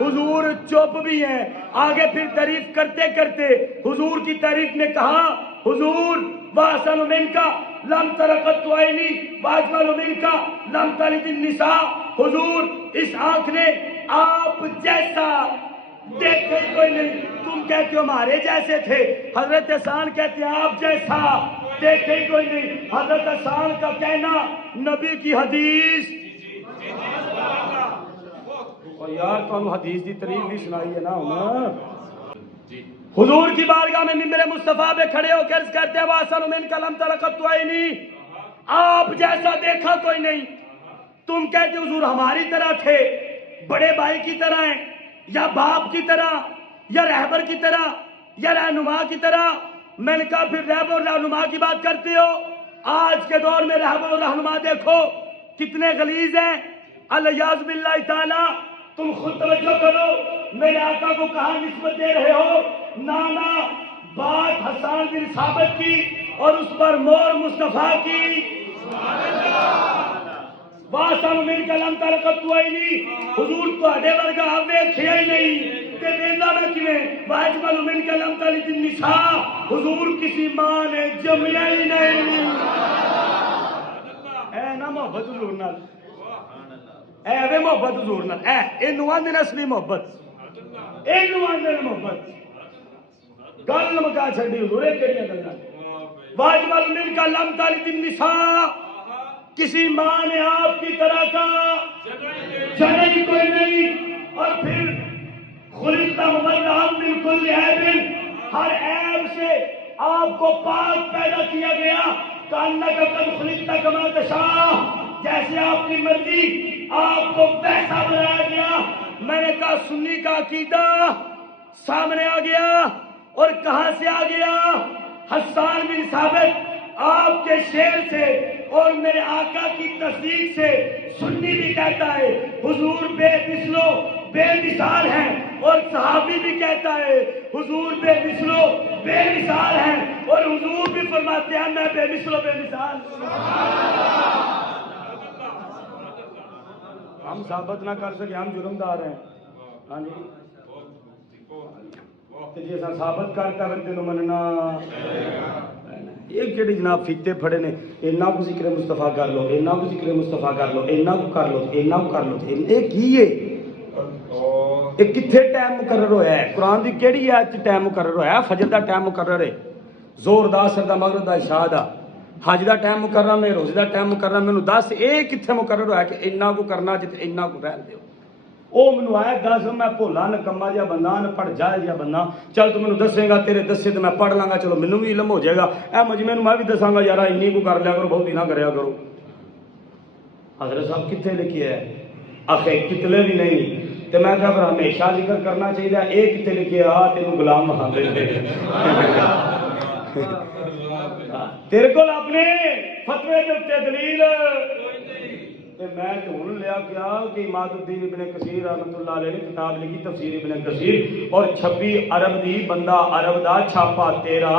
حضور چپ بھی ہیں۔ آگے پھر تعریف کرتے کرتے حضور کی تعریف میں کہا حضور وَأَحْسَنُ مِنْكَ لَمْ تَرَ قَطُّ عَيْنِي وَأَجْمَلُ مِنْكَ لَمْ تَلِدِ النِّسَاء، حضور اس آنکھ نے آپ جیسا دیکھے کوئی نہیں، تم کہتے ہو ہمارے جیسے تھے، حضرت حسان کہتے ہیں آپ جیسا دیکھے کوئی نہیں۔ حضرت حسان کا کہنا نبی کی حدیث اور یار تو حدیث کی تعریف بھی سنائی ہے نا ہونا۔ حضور کی بارگاہ میں ممبر مصطفیٰ پہ کھڑے ہو کے عرض کرتے ہیں وَأَحْسَنُ مِنْكَ لَمْ تَرَ قَطُّ عَيْنِي، آپ جیسا دیکھا کوئی نہیں۔ تم کہتے حضور ہماری طرح تھے، بڑے بھائی کی طرح ہیں یا باپ کی طرح یا رہبر کی طرح یا رہنما کی طرح۔ میں نے کہا پھر رہبر اور رہنما کی بات کرتے ہو، آج کے دور میں رہبر اور رہنما دیکھو کتنے غلیظ ہیں، الیاذ باللہ تعالی۔ تم خود توجہ کرو میرے آقا کو کہاں نسبت دے رہے ہو؟ نانا بات حسان بن ثابت کی اور اس پر مور مصطفیٰ کی۔ وَأَحْسَنُ مِنْكَ لَمْ تَرَ قَطُّ عَيْنِي، حضور تہاڈے ورگا ویکھیا ہی نہیں تے ویلا میں کیویں؟ وَأَجْمَلُ مِنْكَ لَمْ تَلِدِ النِّسَاء، حضور کسی ماں نے جمیا ہی نہیں۔ اے نا محبت حضور نال، اے وے محبت حضور نال، اینو آندے اصلی محبت، اینو آندے محبت۔ گل مکا چھڈی حضور کیڑیاں گلاں؟ وَأَجْمَلُ مِنْكَ لَمْ تَلِدِ النِّسَاء، کسی ماں نے آپ کی طرح کا جنا ہی کوئی نہیں۔ اور پھر خلقت مبرئا من کل عیب، ہر عیب سے آپ کو پاک پیدا کیا گیا۔ کأنک قد خلقت کما تشاء، جیسے آپ کی مرضی آپ کو ویسا بنایا گیا۔ میں نے کہا سنی کا عقیدہ سامنے آ گیا، اور کہاں سے آ گیا؟ حسان بن ثابت آپ کے شعر سے اور میرے آقا کی تصدیق سے سنی بھی کہتا ہے حضور بے مثل و بے مثال ہیں، اور صحابی بھی کہتا ہے حضور بے مثل و بے مثال ہیں، اور حضور بھی فرماتے ہیں میں بے مثل و بے مثال۔ ہم ثابت نہ کر سکے ہم جرمدار ہیں، ہاں جی جی ثابت کرتا ہے تینوں مننا۔ یہ کہڑی جناب فیتے پھڑے نے، اینا کو ذکر مصطفیٰ کر لو، اینا کو ذکر مصطفیٰ کر لو، اینا کو کر لو، اینا کو کر لو، یہ کی ہے؟ یہ کتنے ٹائم مقرر ہویا ہے؟ قرآن کی کہڑی آیت ٹائم مقرر ہویا ہے؟ فجر دا ٹائم مقرر ہے، زور دا، اثر دا، مغرب دا، عشاء دا، حج دا ٹائم مقرر ہے، روزے دا ٹائم مقرر ہے۔ مینوں دس یہ کتنے مقرر ہویا کہ اینا کو کرنا جتے اینا کو رہن دیو؟ وہ مینوں آیا دس، میں بھولا نکما جہا بندہ، پڑھ جائے جہا بندہ، چل تو مینوں دسے گا، تیرے دسے تو میں پڑھ لاں گا، چلو مینوں بھی علم ہو جائے گا، اے مجمع میں بھی دساں گا، یار اینی کو کر لیا کرو، بہت ہی نہ کریا کرو۔ حضرت صاحب کتنے لکھی ہے؟ آخے کتنے بھی نہیں، تو میں کہا پھر ہمیشہ ذکر کرنا چاہیے، ایک کتنے لکھے آ تینوں غلام محمد تیرے کو اپنے فتوے کے اتنے دلیل میں ہوں لیا کیا کہ اماد الدین ابن کثیر رحمۃ اللہ علیہ نے کتاب لکھی تفسیر ابن کثیر، اور 26 ارب دی بندہ عرب دا چھاپا تیرا،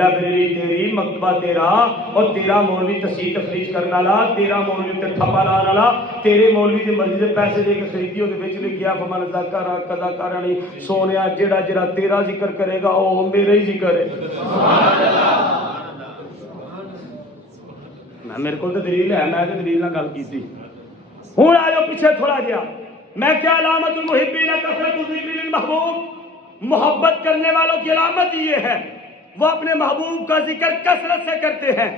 لائبریری تیری، مکتبہ تیرا، اور تیرا مولوی تصحیح تخریج کرنے والا، تیرا مولوی تے تھپا لانے والا، تیرے مولوی دی مرضی دے پیسے دے کے خریدی، وہ وچ لکھیا فمن ذکر کذا کرنی، سونیا جڑا جڑا تیرا ذکر کرے گا او میرا ہی ذکر ہے۔ سبحان اللہ۔ میرے کو تو دلیل ہے، میں تو دلیل نہ گل کی تھی۔ ہوں آ جاؤ پیچھے تھوڑا جہا، میں کیا علامت المحبین کثرت ذکر المحبوب، محبت کرنے والوں کی علامت یہ ہے وہ اپنے محبوب کا ذکر کثرت سے کرتے ہیں۔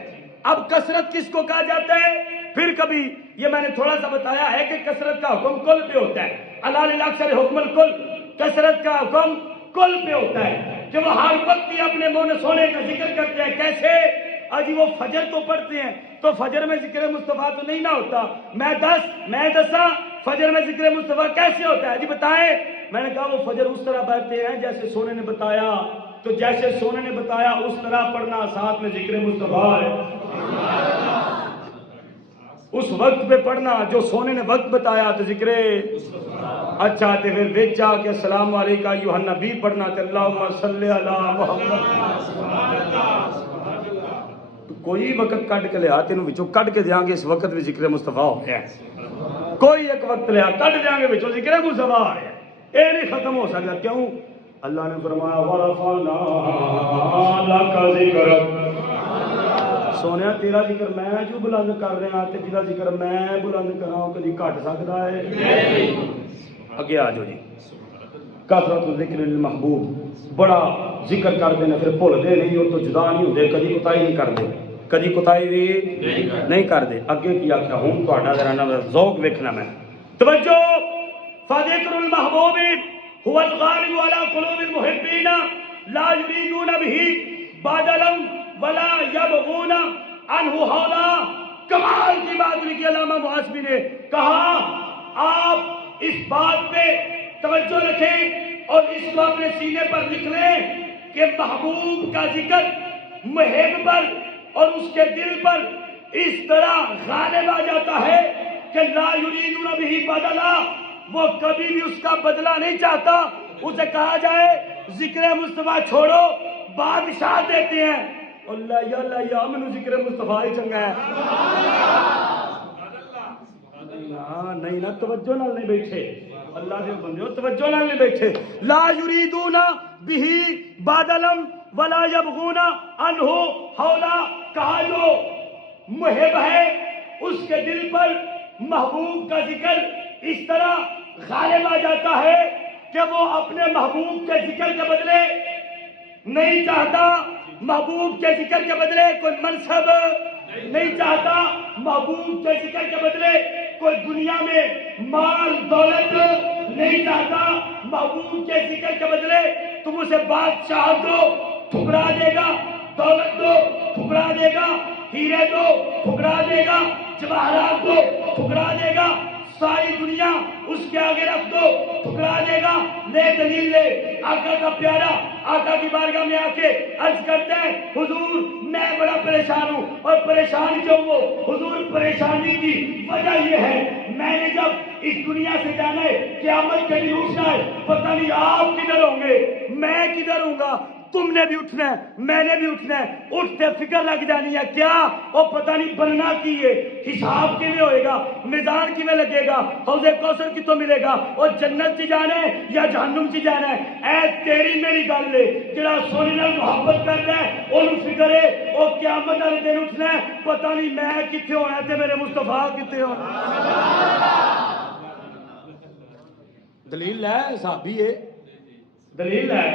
اب کثرت کس کو کہا جاتا ہے؟ پھر کبھی یہ میں نے تھوڑا سا بتایا ہے کہ کثرت کا حکم کل پہ ہوتا ہے، علی الاکثر حکم الکل، کثرت کا حکم کل پہ ہوتا ہے کہ وہ ہر وقت ہی اپنے منہ سونے کا ذکر کرتے ہیں۔ کیسے؟ آجی وہ فجر تو پڑھتے ہیں تو فجر میں ذکر مصطفیٰ تو نہیں نہ ہوتا، میں دسا فجر میں ذکر مصطفیٰ کیسے ہوتا ہے؟ جی بتائیں۔ میں نے کہا وہ فجر اس طرح پڑھتے ہیں جیسے سونے نے بتایا، تو جیسے سونے نے بتایا اس طرح پڑھنا، ساتھ میں ذکر مصطفیٰ ہے، اس وقت پہ پڑھنا جو سونے نے وقت بتایا تو ذکر اچھا، تے پھر وچ آ کے السلام علیکم ایھا النبی پڑھنا تے اللہم صلی علی محمد۔ کوئی وقت کٹ کے لیا تینوں وچوں کٹ کے دیاں گے، اس وقت بھی ذکر مصطفیٰ ہو گیا ہے، کوئی ایک وقت لیا کٹ دیاں گے وچوں ذکر مصطفیٰ ہے، اے نہیں ختم ہو سکتا۔ کیوں؟ اللہ نے فرمایا ورفعنا لک ذکرک، سونیا تیرا ذکر میں جو بلند کر رہا تے جہاں ذکر میں بلند کراں کدی گھٹ سکتا ہے؟ اگے آ جاؤ جی۔ کثرت ذکر المحبوب، بڑا ذکر کرتے ہیں پھر بھولتے نہیں، اور تو جدا نہیں ہوتے، کدی کوتاہی نہیں کرتے، کدی کوتاہی بھی نہیں کرتے۔ اگے کی آخیا ہوں تہاڈا ذرا نا ذوق ویکھنا، میں توجہ، فذکر المحبوب هو الغالب على قلوب المحبین لا یریدون به بدلا ولا یبغون عنه حولا۔ کمال کی بات لکھی علامہ محاسبی نے، کہا آپ اس بات پہ توجہ رکھیں اور اس کو اپنے سینے پر لکھ لیں کہ محبوب کا ذکر محب پر اور اس کے دل پر اس طرح غالب آ جاتا ہے کہ لا یریدون به بدلا، وہ کبھی بھی اس کا بدلہ نہیں چاہتا۔ اسے کہا جائے ذکر مصطفیٰ چھوڑو، بادشاہ دیتے ہیں، اللہ یا منو ذکر مصطفیٰ ہی چنگا ہے۔ نہیں نا، توجہ نال نہیں بیٹھے، اللہ کے بندیو توجہ نال نہیں بیٹھے۔ لا یریدون به بدلا ولا یبغون عنہ حولا، کہا جو محب ہے اس کے دل پر محبوب کا ذکر اس طرح غالب آ جاتا ہے کہ وہ اپنے محبوب کے ذکر کے بدلے نہیں چاہتا، محبوب کے ذکر کے بدلے کوئی منصب نہیں چاہتا، محبوب کے ذکر کے بدلے کوئی دنیا میں مال دولت نہیں چاہتا، محبوب کے ذکر کے بدلے تم اسے بادشاہ دو ٹھکرا دے گا، دولت دو ٹھکرا دے گا، ہیرے دو ٹھکرا دے گا، جواہرات دو ٹھکرا دے گا، ساری دنیا اس کے آگے رکھ دو ٹھکرا دے گا۔ لے دلیل لے، آقا کا پیارا آقا کی بارگاہ میں آ کے عرض کرتے ہیں حضور میں بڑا پریشان ہوں، اور پریشان کیوں ہو؟ حضور پریشانی کی وجہ یہ ہے میں نے جب اس دنیا سے جانا ہے، قیامت کے دن اٹھنا ہے، پتہ نہیں آپ کدھر ہوں گے، میں کدھر ہوں گا، تم نے بھی اٹھنا ہے میں نے بھی اٹھنا ہے، اٹھتے فکر لگ جانی ہے کیا وہ پتہ نہیں بننا کی ہے، حساب کی میں ہوئے گا، میزان کی میں لگے گا، حوض کوثر کی تو ملے گا، اور جنت کی جانا ہے یا جہنم کی جانا ہے۔ اے تیری میری گل لے، جڑا سونے نال محبت کرتا ہے اونوں فکر ہے او قیامت والے دن اٹھنا ہے، پتہ نہیں میں کتنے ہونا تے میرے مصطفیٰ کتنے ہونا۔ دلیل ہے صحابی ہے دلیل ہے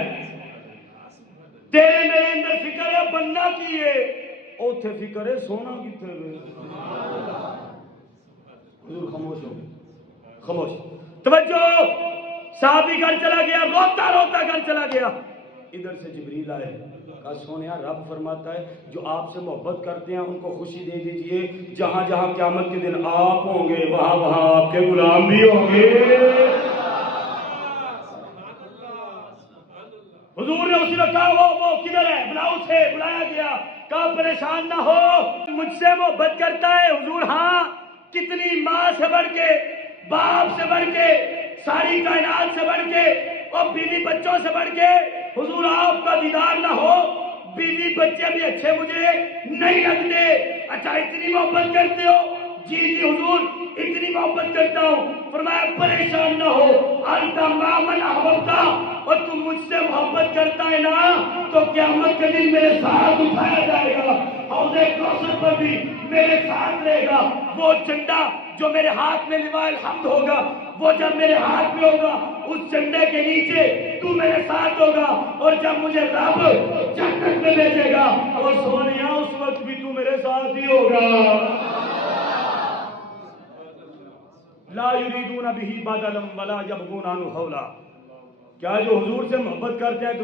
تیرے میرے اندر فکر ہے بننا کی ہے اوتھے فکر ہے سونا کتنے حضور خاموش ہو خاموش توجہ صحابی گھر چلا گیا روتا روتا گھر چلا گیا ادھر سے جبریل آئے کہا سونیا رب فرماتا ہے جو آپ سے محبت کرتے ہیں ان کو خوشی دے دیجئے جہاں جہاں قیامت کے دن آپ ہوں گے وہاں وہاں آپ کے غلام بھی ہوں گے حضور نے اسی وقت کہا وہ کدھر ہے بلاؤ اسے بلایا گیا کہا پریشان نہ ہو مجھ سے محبت کرتا ہے حضور ہاں کتنی ماں سے بڑھ کے باپ سے بڑھ کے ساری کائنات سے بڑھ کے اور بیوی بچوں سے بڑھ کے حضور آپ کا دیدار نہ ہو بیوی بچے بھی اچھے مجھے نہیں لگتے اچھا اتنی محبت کرتے ہو جی جی حضور اتنی محبت کرتا ہوں فرمایا پریشان نہ ہو انت ما من احببتا اور تم مجھ سے محبت کرتا ہے نا تو قیامت کے دن میرے ساتھ اٹھایا جائے گا حوض کوثر پر بھی میرے ساتھ رہے گا وہ جھنڈا جو میرے ہاتھ میں لواء الحمد ہوگا وہ جب میرے ہاتھ میں ہوگا اس جھنڈے کے نیچے تو میرے ساتھ ہوگا اور جب مجھے رب جنت میں بھیجے گا اور سونیا اس وقت بھی تو میرے ساتھ ہی ہوگا لا یریدون به بدلا ولا یبغون عنه حولا کیا جو حضور سے محبت کرتے ہیں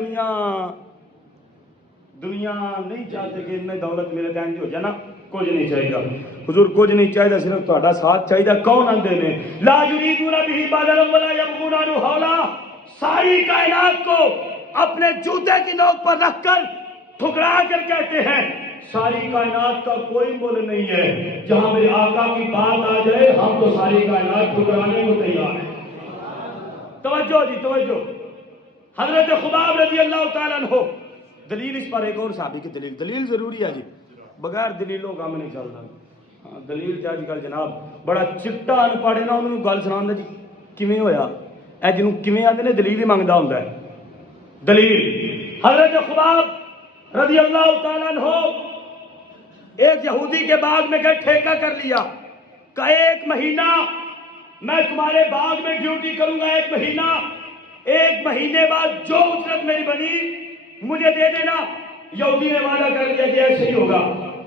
دنیا نہیں چاہتے کہ ان میں دولت میرے دین ہو جانا کچھ نہیں چاہیے حضور کچھ نہیں چاہیے صرف تہاڈا ساتھ چاہیے کون آندے نے لا یریدون به بدلا ولا یبغون عنه حولا ساری کائنات کو اپنے جوتے کی نوک پر رکھ کر ٹھکرا کر کہتے ہیں ساری کائنات کا کوئی مول نہیں ہے جہاں میرے آقا کی بات آ جائے ہم تو ساری کائنات ٹھکرانے کو تیار ہیں توجہ جی توجہ حضرت خباب رضی اللہ تعالیٰ عنہ دلیل اس پر ایک اور صحابی کی دلیل ضروری ہے جی بغیر دلیلوں کام نہیں چلتا دلیل تے اج کل جناب بڑا چٹا ان پڑھے نا انہوں گل سناؤں جی کیویں ہویا اے جنوں کیویں آندے نے دلیل ہی منگدا ہوندا ہے دلیل حضرت خباب رضی اللہ تعالیٰ عنہ ایک یہودی کے باغ میں گئے ٹھیکہ کر لیا کہ 1 مہینہ میں تمہارے باغ میں ڈیوٹی کروں گا 1 مہینہ 1 مہینے بعد جو اجرت میری بنی مجھے دے دینا یہودی نے وعدہ کر دیا کہ ایسے ہی ہوگا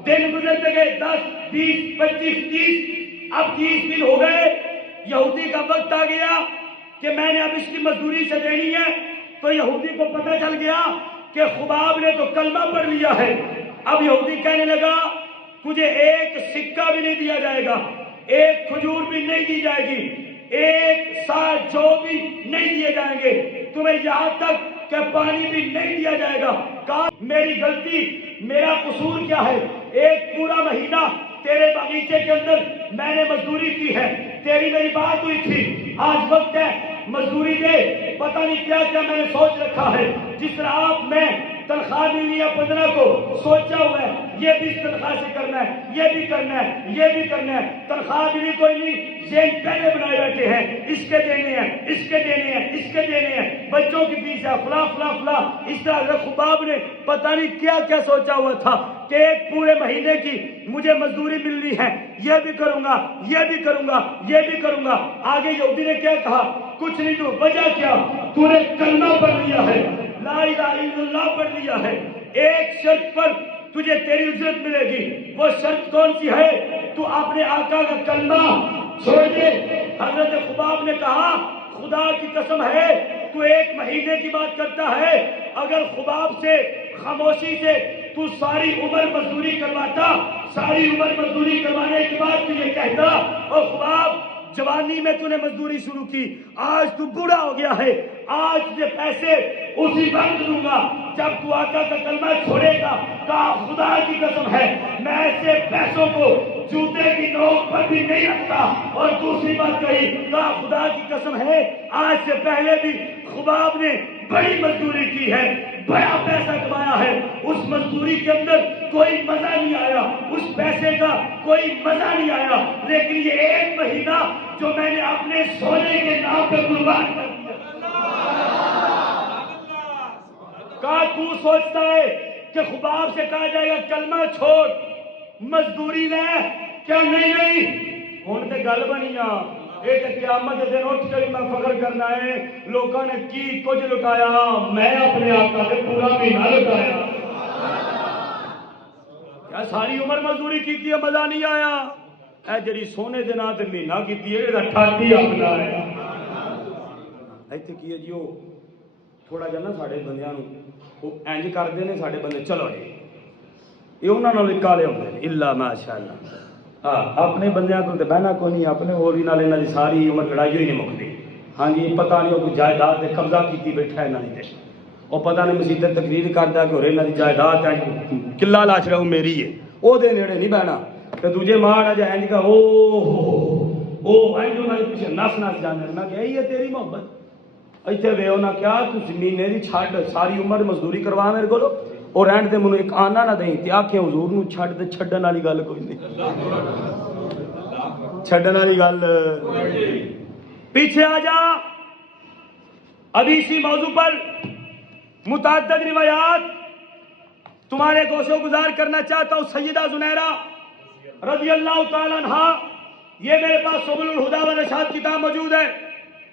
دن گزرتے گئے 10 20 25 30 اب 30 دن ہو گئے یہودی کا وقت آ گیا کہ میں نے اب اس کی مزدوری سے دینی ہے تو یہودی کو پتہ چل گیا کہ خباب نے تو کلمہ پڑھ لیا ہے اب یہودی کہنے لگا تجھے 1 سکہ بھی نہیں دیا جائے گا 1 کھجور بھی نہیں دی جائے گی 1 سا جو بھی نہیں دیے جائیں گے تمہیں یہاں تک کہ پانی بھی نہیں دیا جائے گا کہا میری غلطی میرا قصور کیا ہے 1 پورا مہینہ تیرے باغیچے کے اندر میں نے مزدوری کی ہے تیری میری بات ہوئی تھی آج وقت ہے مزدوری دے پتہ نہیں کیا کیا میں نے سوچ رکھا ہے جس طرح آپ میں تنخواہ ملنی ہے 15 کو سوچا ہوا ہے یہ بھی اس تنخواہ سے کرنا ہے یہ بھی کرنا ہے یہ بھی کرنا ہے تنخواہ ملی کوئی نہیں ذہن پہلے بنائے بیٹھے ہیں اس کے دینے ہیں اس کے دینے ہیں اس کے دینے ہیں بچوں کی فیس ہے فلاں فلاں فلاں اس طرح حضرت خباب نے پتہ نہیں کیا کیا سوچا ہوا تھا کہ 1 پورے مہینے کی مجھے مزدوری ملنی ہے یہ بھی کروں گا یہ بھی کروں گا یہ بھی کروں گا آگے یہودی نے کیا کہا کچھ نہیں تو وجہ کیا تو نے کلمہ پڑھ لیا ہے لا الہ الا اللہ پڑھ لیا ہے 1 شرط پر تجھے تیری اجرت ملے گی وہ شرط کون سی ہے تو اپنے آقا کا کلمہ چھوڑ دے حضرت خباب نے کہا خدا کی قسم ہے تو 1 مہینے کی بات کرتا ہے اگر خباب سے خاموشی سے تو ساری عمر مزدوری کرواتا ساری عمر مزدوری کروانے کے بعد تجھے کہتا اور خباب جوانی میں تو نے مزدوری شروع کی آج تو بوڑھا ہو گیا ہے آج تجھے پیسے اسی وقت دوں گا جب تو آقا کا کلمہ چھوڑے گا کہا خدا کی قسم ہے میں ایسے پیسوں کو جوتے کی نوک پر بھی نہیں رکھتا اور دوسری بات کہی کہا خدا کی قسم ہے آج سے پہلے بھی خباب نے بڑی مزدوری کی ہے بڑا پیسہ کمایا ہے اس مزدوری کے اندر کوئی مزہ نہیں آیا اس پیسے کا کوئی مزہ نہیں آیا لیکن یہ 1 مہینہ جو میں نے اپنے سونے کے نام پہ قربان کر دیا کہا تو سوچتا ہے کہ خباب سے کہا جائے گا کلمہ چھوڑ مزدوری لے کیا نہیں ہوں تے گل بنی یہ تے قیامت دے دن اٹھ کر میں فخر کرنا ہے لوگوں نے کی کچھ لٹایا میں اپنے آقا دے پورا مہینہ لٹایا کیا ساری عمر مزدوری کی ہے مزہ نہیں آیا اے جڑی سونے دے نام تے مہینہ کیتی ہے اے دا ٹھاٹی اپنا ہے ایتھے کی ہے جی وہ تھوڑا جا نا ساڈے بندیاں نوں وہ انج کردے نے ساڈے بندے چلو جی یہ انہاں نال کالے ہوندے نے الا ماشاءاللہ ہاں اپنے بندیاں کو تے بہنا کوئی نہیں اپنے ہوری نال انہاں دی ساری عمر لڑائی ہوئی نہیں مکدی ہاں جی پتہ نہیں وہ کوئی جائیداد تے قبضہ کیتی بیٹھا ہے انہاں دی تے وہ پتہ نہیں مسجد تے تقریر کردا کہ ہورے انہاں دی جائیداد ہے قلعہ لاش رہو میری ہے او دے نیڑے نہیں بہنا تے دوجے ماڑا جا انج کا او انج انہاں دے پیچھے نس نس جاندے میں کہ یہ تیری محبت ایتھے وے انہاں کیا تو زمینے دی چھڈ ساری عمر مزدوری کروا میرے کولو اور رہن دے منوں ایک آنا نہ دیں تے آکھیں حضور نوں چھڈ تے چھڈن والی گل کوئی نہیں چھڈن والی گل پیچھے آ جا ابھی اسی موضوع پر متعدد روایات تمہارے گوشو گزار کرنا چاہتا ہوں سیدہ زنیرہ رضی اللہ تعالیٰ عنہ یہ میرے پاس سبل الہدی والرشاد کتاب موجود ہے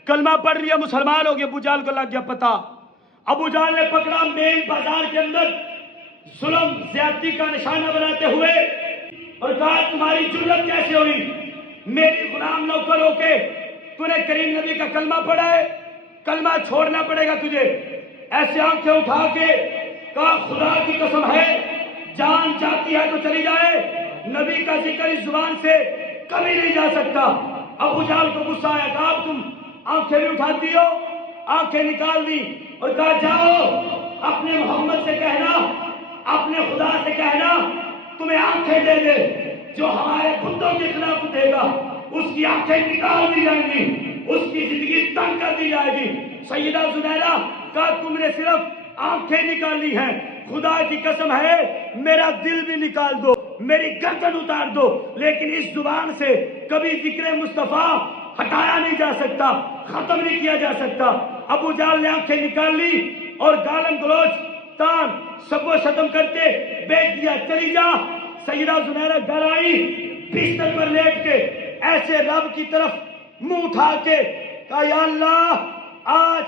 کلمہ پڑھ لیا مسلمان ہو گیا ابو جہل کو لگ گیا پتہ ابو جہل نے پکڑا مین بازار کے اندر ظلم زیادتی کا نشانہ بناتے ہوئے اور کہا تمہاری جرت کیسے ہوئی میری غلام نوکر ہو کے تو نے کریم نبی کا کلمہ پڑھا ہے کلمہ چھوڑنا پڑے گا تجھے ایسے آنکھیں اٹھا کے کہا خدا کی قسم ہے جان جاتی ہے تو چلی جائے نبی کا ذکر اس زبان سے کبھی نہیں جا سکتا ابو جہل کو غصہ آیا کہا اب تم آنکھیں بھی اٹھاتی ہو آنکھیں نکال دی اور کہا جاؤ اپنے محمد سے کہنا اپنے خدا سے کہنا تمہیں آنکھیں دے دے جو ہمارے بتوں کے خلاف دے گا اس کی آنکھیں نکال دی جائیں گی اس کی زندگی تنگ کر دی جائے گی سیدہ زنیرہ کہا تم نے صرف آنکھیں نکالی ہیں خدا کی قسم ہے میرا دل بھی نکال دو میری گردن اتار دو لیکن اس زبان سے کبھی ذکر مصطفیٰ ہٹایا نہیں جا سکتا ختم نہیں کیا جا سکتا ابو جہل نے آنکھیں نکال لی اور گالم گلوچ تان سب و شتم کرتے بیچ دیا چلی جا سیدہ زنیرہ گھر آئی بستر پر لیٹ کے ایسے رب کی طرف منہ اٹھا کے کہا یا اللہ آج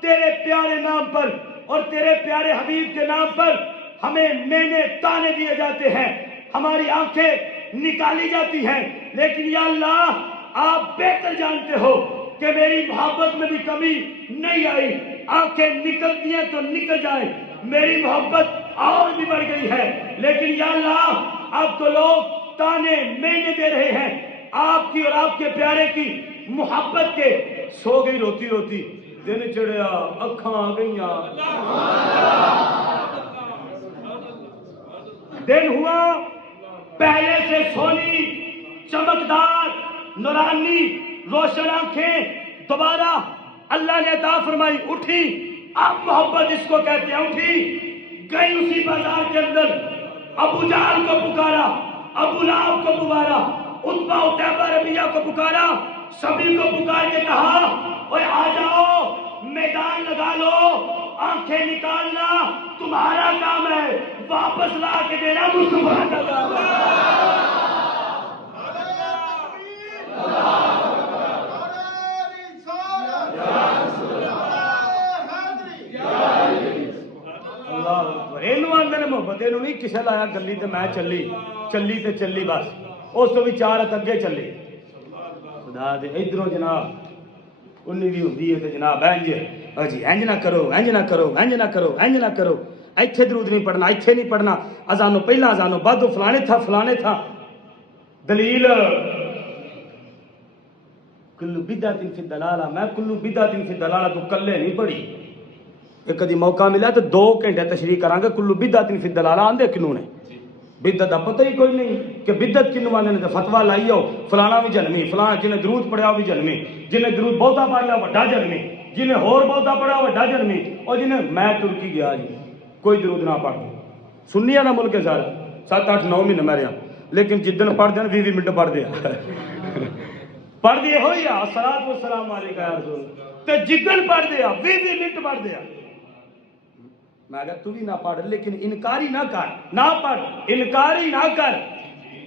تیرے پیارے نام پر اور تیرے پیارے حبیب کے نام پر ہمیں مینے تانے دیے جاتے ہیں ہماری آنکھیں نکالی جاتی ہیں لیکن یا اللہ آپ بہتر جانتے ہو کہ میری محبت میں بھی کمی نہیں آئی آنکھیں نکلتی ہیں تو نکل جائیں میری محبت اور بھی بڑھ گئی ہے لیکن یا اللہ اب تو لوگ تانے مینے دے رہے ہیں آپ کی اور آپ کے پیارے کی محبت کے سو گئی روتی روتی دن چڑھیا اکھاں گئیاں دن ہوا پہلے سے سونی چمکدار نورانی روشن آنکھیں دوبارہ اللہ نے عطا فرمائی اٹھی اب محبت اس کو کہتے ہیں اٹھی گئی اسی بازار کے اندر ابو جہل کو پکارا ابو لہب کو پکارا عتبہ عتیبہ ربیعہ کو پکارا سبھی کو پکار کے کہا اوے آ جاؤ میدان لگا لو آنکھیں نکالنا تمہارا کام ہے واپس لا کے دینا مصطفیٰ کا کام ہے محبت نہیں کسے لایا گلی تے میں چلی تے چلی بس اس تو بھی چار اگے چلی خدا دے ادھروں جناب انہی بھی ہوندی ہے تے جناب انج جی انج نہ کرو انج نہ کرو انج نہ کرو انج نہ کرو ایتھے درود نہیں پڑھنا ایتھے نہیں پڑھنا اذانوں پہلا اذانوں بعد فلانے تھا دلیل کلو بدعت فی الدلالہ میں کلو بدعت فی الدلالہ تو کلے نہیں پڑھی ایک کدی موقع ملا تو 2 گھنٹے تشریح کران گے کلو بدعت فی الدلالہ آندے کنوں نے بدعت دا پتہ ہی کوئی نہیں کہ بدعت کنوں آندے نے تے فتوی لائی ہو فلانا بھی جنمی فلاں جنے درود پڑھیا بھی جنمی جنے درود بہتا پڑھ لیا وڈا جنمی جنے ہور بہتا پڑھا وڈا جنمی اور جنے میں ترکی گیا جی کوئی درود نہ پڑھ سنی والا ملک ہے سارا 7 8 9 مہینے میں رہا لیکن جدن پڑھ دین 20 منٹ پڑھ دیا پڑھ دیا ہوئی الصلوۃ والسلام علیکہ یا رسول تے جدن پڑھ دیا 20 منٹ پڑھ دیا میں اگر تو بھی نہ پڑھ لیکن انکاری نہ کر نہ پڑھ انکاری نہ کر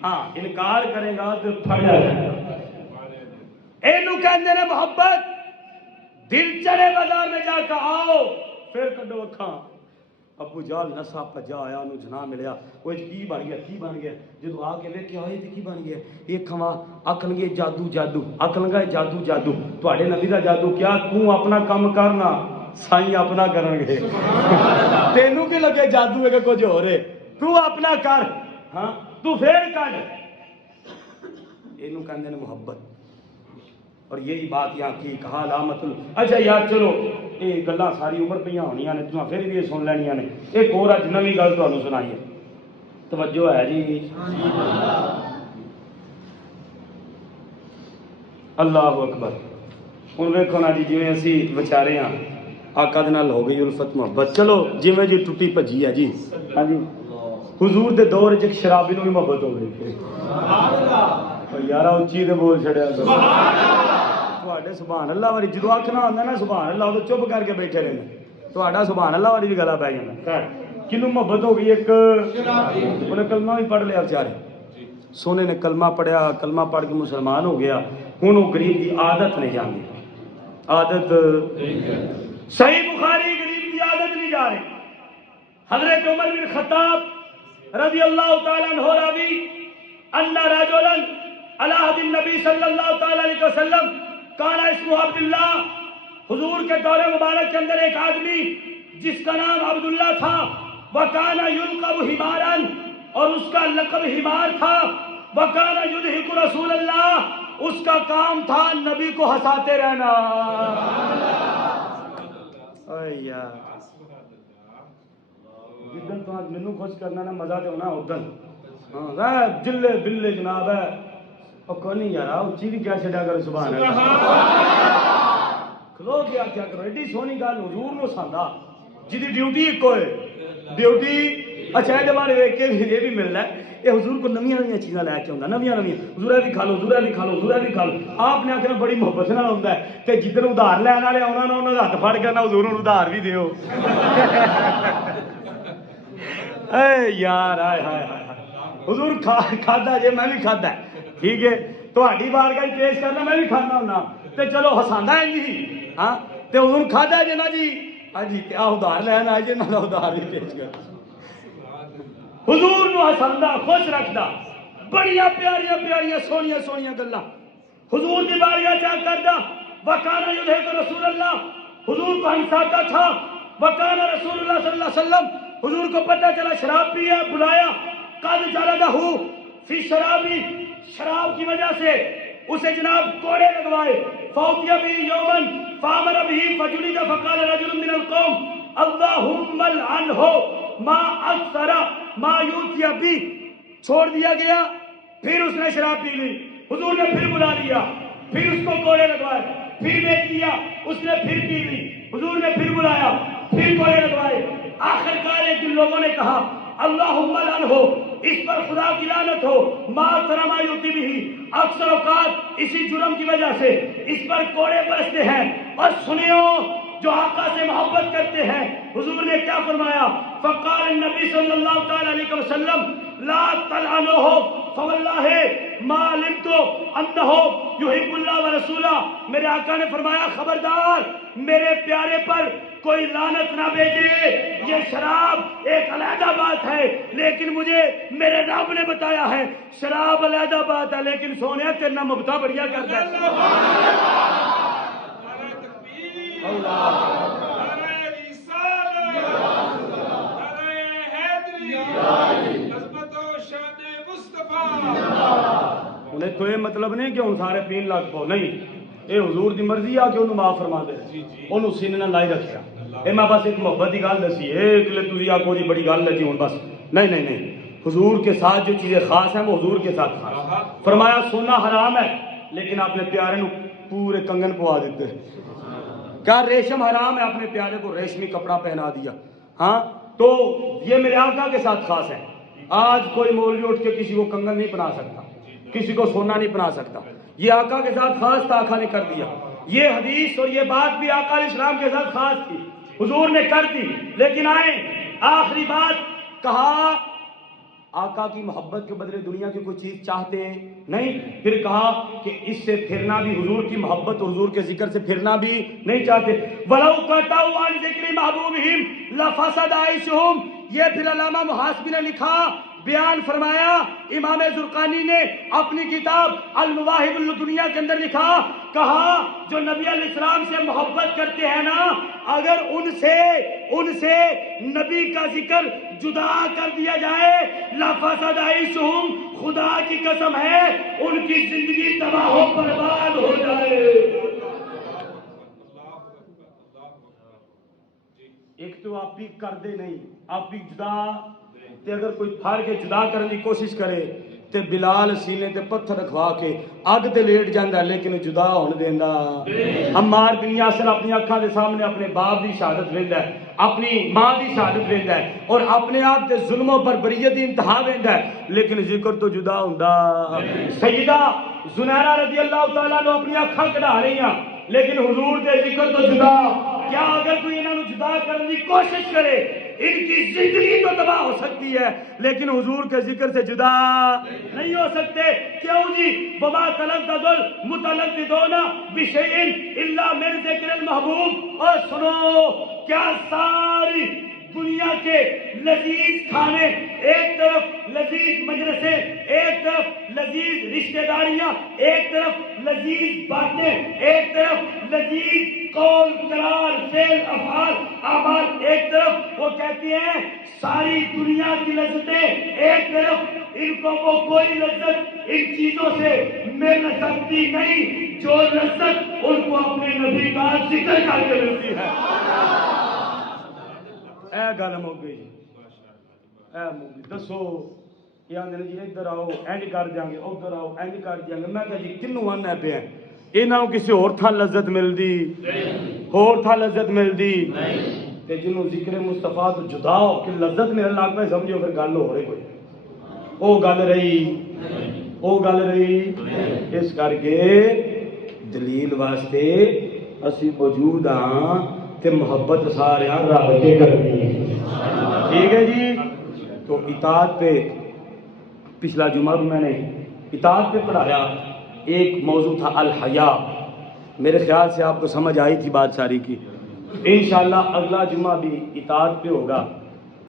ہاں انکار کرے گا تو پڑھ جائے گا اینو کہندے نے محبت دل چڑے بازار میں جا کے آؤ پھر کڈو اکھاں ابو جال نسا پجا آیا انہوں جنا ملیا وہ کی بن گیا جدو آ کے لے کے آئے تو کی بن گیا ایک کھوا آکھن گے جادو آکھن گے جادو تواڈے نبی دا جادو کیا تو اپنا کام کرنا سائیں اپنا کرن گے تینوں کی لگے جادو ہے کہ کچھ ہو رہے تو اپنا کر ہاں تو پھر کر اینوں کہندے نے محبت اور یہی بات یہاں کی کہا علامت اچھا یار چلو یہ گلاں ساری عمر پہ ہونیاں نے تساں پھر بھی یہ سن لینیاں نے ایک اور اج نویں گل تانوں سنائیے توجہ ہے جی اللہ اکبر ہن ویکھو نا جی جویں اسی بیچارے ہاں آقا دے نال ہو گئی الفت محبت چلو جویں جی ٹوٹی بھجی ہے جی ہاں جی حضور دے دور وچ شرابی نوں بھی محبت ہو گئی سبحان اللہ یارا اچھی تے بول چھڑیا سبحان اللہ تواڈے سبحان اللہ والی جدوں آکھنا ہوندا نا سبحان اللہ تو چپ کر کے بیٹھے رہنا تواڈا سبحان اللہ والی بھی گلا پی جاندا خیر کنوں محبت ہو گئی ایک شرابی انہیں کلمہ بھی پڑھ لیا بیچارے سونے نے کلمہ پڑھیا کلمہ پڑھ کے مسلمان ہو گیا ہن وہ غریب دی عادت نہیں جاندی عادت صحیح بخاری غریب کی عادت نہیں جا رہی حضرت عمر بن خطاب رضی اللہ تعالیٰ عنہ راوی ان رجلا علی عہد النبی صلی اللہ تعالیٰ علیہ وسلم کان اسمہ عبداللہ حضور کے دور مبارک کے اندر ایک آدمی جس کا نام عبداللہ تھا وکان یلقب حمارا اور اس کا لقب حمار تھا وکان یضحک رسول اللہ اس کا کام تھا نبی کو ہنساتے رہنا اے یار جدن تو مینوں خوش کرنا نا مزہ تے ہونا ادن ہاں جلے بلے جناب ہے او کونی یار اونچی بھی کیا چھڈا کر سبحان اللہ کھلو گیا کیا کرو ایڈی سونی گل حضور نو ساندا جدی ڈیوٹی ایک ہوئے ڈیوٹی اچھا ہے زمانے ویکھ کے یہ بھی ملنا ہے یہ حضور کو نویاں نویاں چیزاں لے کے ہوندا نویاں حضور بھی کھا لو حضور بھی کھا لو حضور بھی کھا لو آپ نے آخر بڑی محبت نال ہوندا ہے کہ جدھر ادھار لین والے آنا نا انہاں دا ہاتھ پھڑ کے نا حضور نوں ادھار بھی دیو اے یار ہائے ہائے ہائے حضور کھادا جے میں بھی کھادا ہے ٹھیک ہے تہاڈی بارگاہ پیش کرنا میں بھی کھانا ہونا تے چلو ہساندا ہے جی ہاں تے حضور کھادا جے نا جی ہاں جی تے ادھار لین آئے جے نا ادھار بھی پیش کر حضور نو ہساندا خوش رکھدا بڑیاں پیاریاں پیاریاں سونیاں سونیاں گلاں حضور دی بارگاہ چا کردا وکانا یضحک رسول اللہ حضور کو ہنساتا تھا وکانا رسول اللہ صلی اللہ علیہ وسلم حضور کو پتہ چلا شراب پیا بلایا قد جلدہ فی شرابی شراب کی وجہ سے اسے جناب کوڑے لگوائے فوتیا بھی یومن فامر بھی فجلد فقال رجل من القوم اللہم لعنہ ما اکثر ما یوتیا بھی چھوڑ دیا گیا پھر اس نے شراب پی لی حضور نے پھر بلا لیا پھر اس کو کوڑے لگوائے پھر بیچ دیا اس نے پھر پی لی حضور نے پھر بلایا پھر کوڑے لگوائے آخر کار ایک دن لوگوں نے کہا اللہم لعنہ اس پر خدا کی لعنت ہو ما اکثر ما یوتی بھی اکثر اوقات اسی جرم کی وجہ سے اس پر کوڑے برستے ہیں اور سنیو جو آقا سے محبت کرتے ہیں حضور نے کیا فرمایا فقال النبی صلی اللہ تعالی علیہ وسلم لا تلعنوہ فواللہ ما علمت انہ یحب اللہ ورسولہ میرے آقا نے فرمایا خبردار میرے پیارے پر کوئی لعنت نہ بھیجے یہ شراب ایک علیحدہ بات ہے لیکن مجھے میرے رب نے بتایا ہے شراب علیحدہ بات ہے لیکن سونے تیرنا مبتا بڑھیا کرتا ہے انہیں کوئی مطلب نہیں کہ ان سارے پین لگ پاؤ نہیں اے حضور دی مرضی آ کے انہوں معاف فرما دے انہوں سینے نہ لائی رکھیا اے میں بس ایک محبت کی گل دسی ایک لے تجھے آ کوئی بڑی گل لگی ہوں بس نہیں حضور کے ساتھ جو چیزیں خاص ہیں وہ حضور کے ساتھ خاص فرمایا سونا حرام ہے لیکن آپ نے پیارے نو پورے کنگن پوا دیتے کیا ریشم حرام ہے اپنے پیارے کو ریشمی کپڑا پہنا دیا ہاں تو یہ میرے آقا کے ساتھ خاص ہے آج کوئی مولوی اٹھ کے کسی کو کنگن نہیں پہنا سکتا کسی کو سونا نہیں پہنا سکتا یہ آقا کے ساتھ خاص تھا آقا نے کر دیا یہ حدیث اور یہ بات بھی آقا علیہ السلام کے ساتھ خاص تھی حضور نے کر دی لیکن آئے آخری بات کہا آقا کی محبت کے بدلے دنیا کی کوئی چیز چاہتے نہیں. پھر کہا کہ اس سے پھرنا بھی حضور کی محبت اور حضور کے ذکر سے پھرنا بھی نہیں چاہتے. وَلَوْ قَطَعُوا عَنْ ذِكْرِ مَحْبُوبِهِمْ لَفَسَدَ عَيْشُهُمْ. یہ پھر علامہ محاسبی نے لکھا، بیان فرمایا. امام زرقانی نے اپنی کتاب المواہب الدنیا کے اندر لکھا، کہا جو نبی علیہ السلام سے محبت کرتے ہیں نا، اگر ان سے نبی کا ذکر جدا کر دیا جائے لفسد عیشہم، خدا کی قسم ہے ان کی زندگی تباہ و برباد ہو جائے. ایک تو آپ بھی کر دے نہیں، آپ بھی جدا تے اگر کوئی پھاڑ کے جدا کرنے کی کوشش کرے تے بلال سینے تے پتھر رکھوا کے اگ تے لیٹ جاندا لیکن جدا ہون دیندا. عمار بن یاسر اپنی اکھاں دے سامنے اپنے باپ دی شہادت ویندا ہے، اپنی ماں دی شہادت ویندا ہے اور اپنے آپ دے ظلموں پر بریت دی انتہا ویندا ہے، لیکن ذکر تو جدا ہوندا. سیدہ زنیرہ رضی اللہ تعالیٰ عنہ اپنی اکھاں کڈھا رہی ہیں لیکن حضور دے ذکر تو جدا. کیا اگر کوئی انہاں نوں جدا کرنے کی کوشش کرے ان کی زندگی تو تباہ ہو سکتی ہے لیکن حضور کے ذکر سے جدا نہیں ہو سکتے. کیوں جی؟ وما تلذذ المتلذذون بشیء الا من ذکر المحبوب. اور سنو، کیا ساری دنیا کے لذیذ کھانے، ایک طرف لذیذ مجلسیں، ایک طرف لذیذ رشتہ داریاں، ایک طرف لذیذ باتیں، ایک طرف لذیذ قول قرار فعل افعال اعمال، ایک طرف وہ کہتی ہیں ساری دنیا کی لذتیں، ایک طرف ان کو وہ کوئی لذت ان چیزوں سے مل سکتی نہیں جو لذت ان کو اپنے نبی کا ذکر کر کے ملتی ہے. اے گل مک گئی، اے مک دسو یہ آدھے جی ادھر آؤ اینج کر دیں گے، ادھر آؤ اینج کر دیں گے. میں کہا جی کنوں آنا پیا یہاں کسی ہور تھا لذت ملتی، ہور تھا لذت ملتی تے جنوں ذکر مصطفیٰ تو جدا ہو کہ لذت میرے لگ پہ سمجھو پھر گل ہو رہی کوئی او گل رہی. اس کر کے دلیل واسطے اسی موجود ہاں تے محبت سارے رب کے کرنی ہے. ٹھیک ہے جی. تو اطاعت پہ پچھلا جمعہ بھی میں نے اطاعت پہ پڑھایا. ایک موضوع تھا الحیا. میرے خیال سے آپ کو سمجھ آئی تھی بات ساری کی. انشاءاللہ اگلا جمعہ بھی اطاعت پہ ہوگا.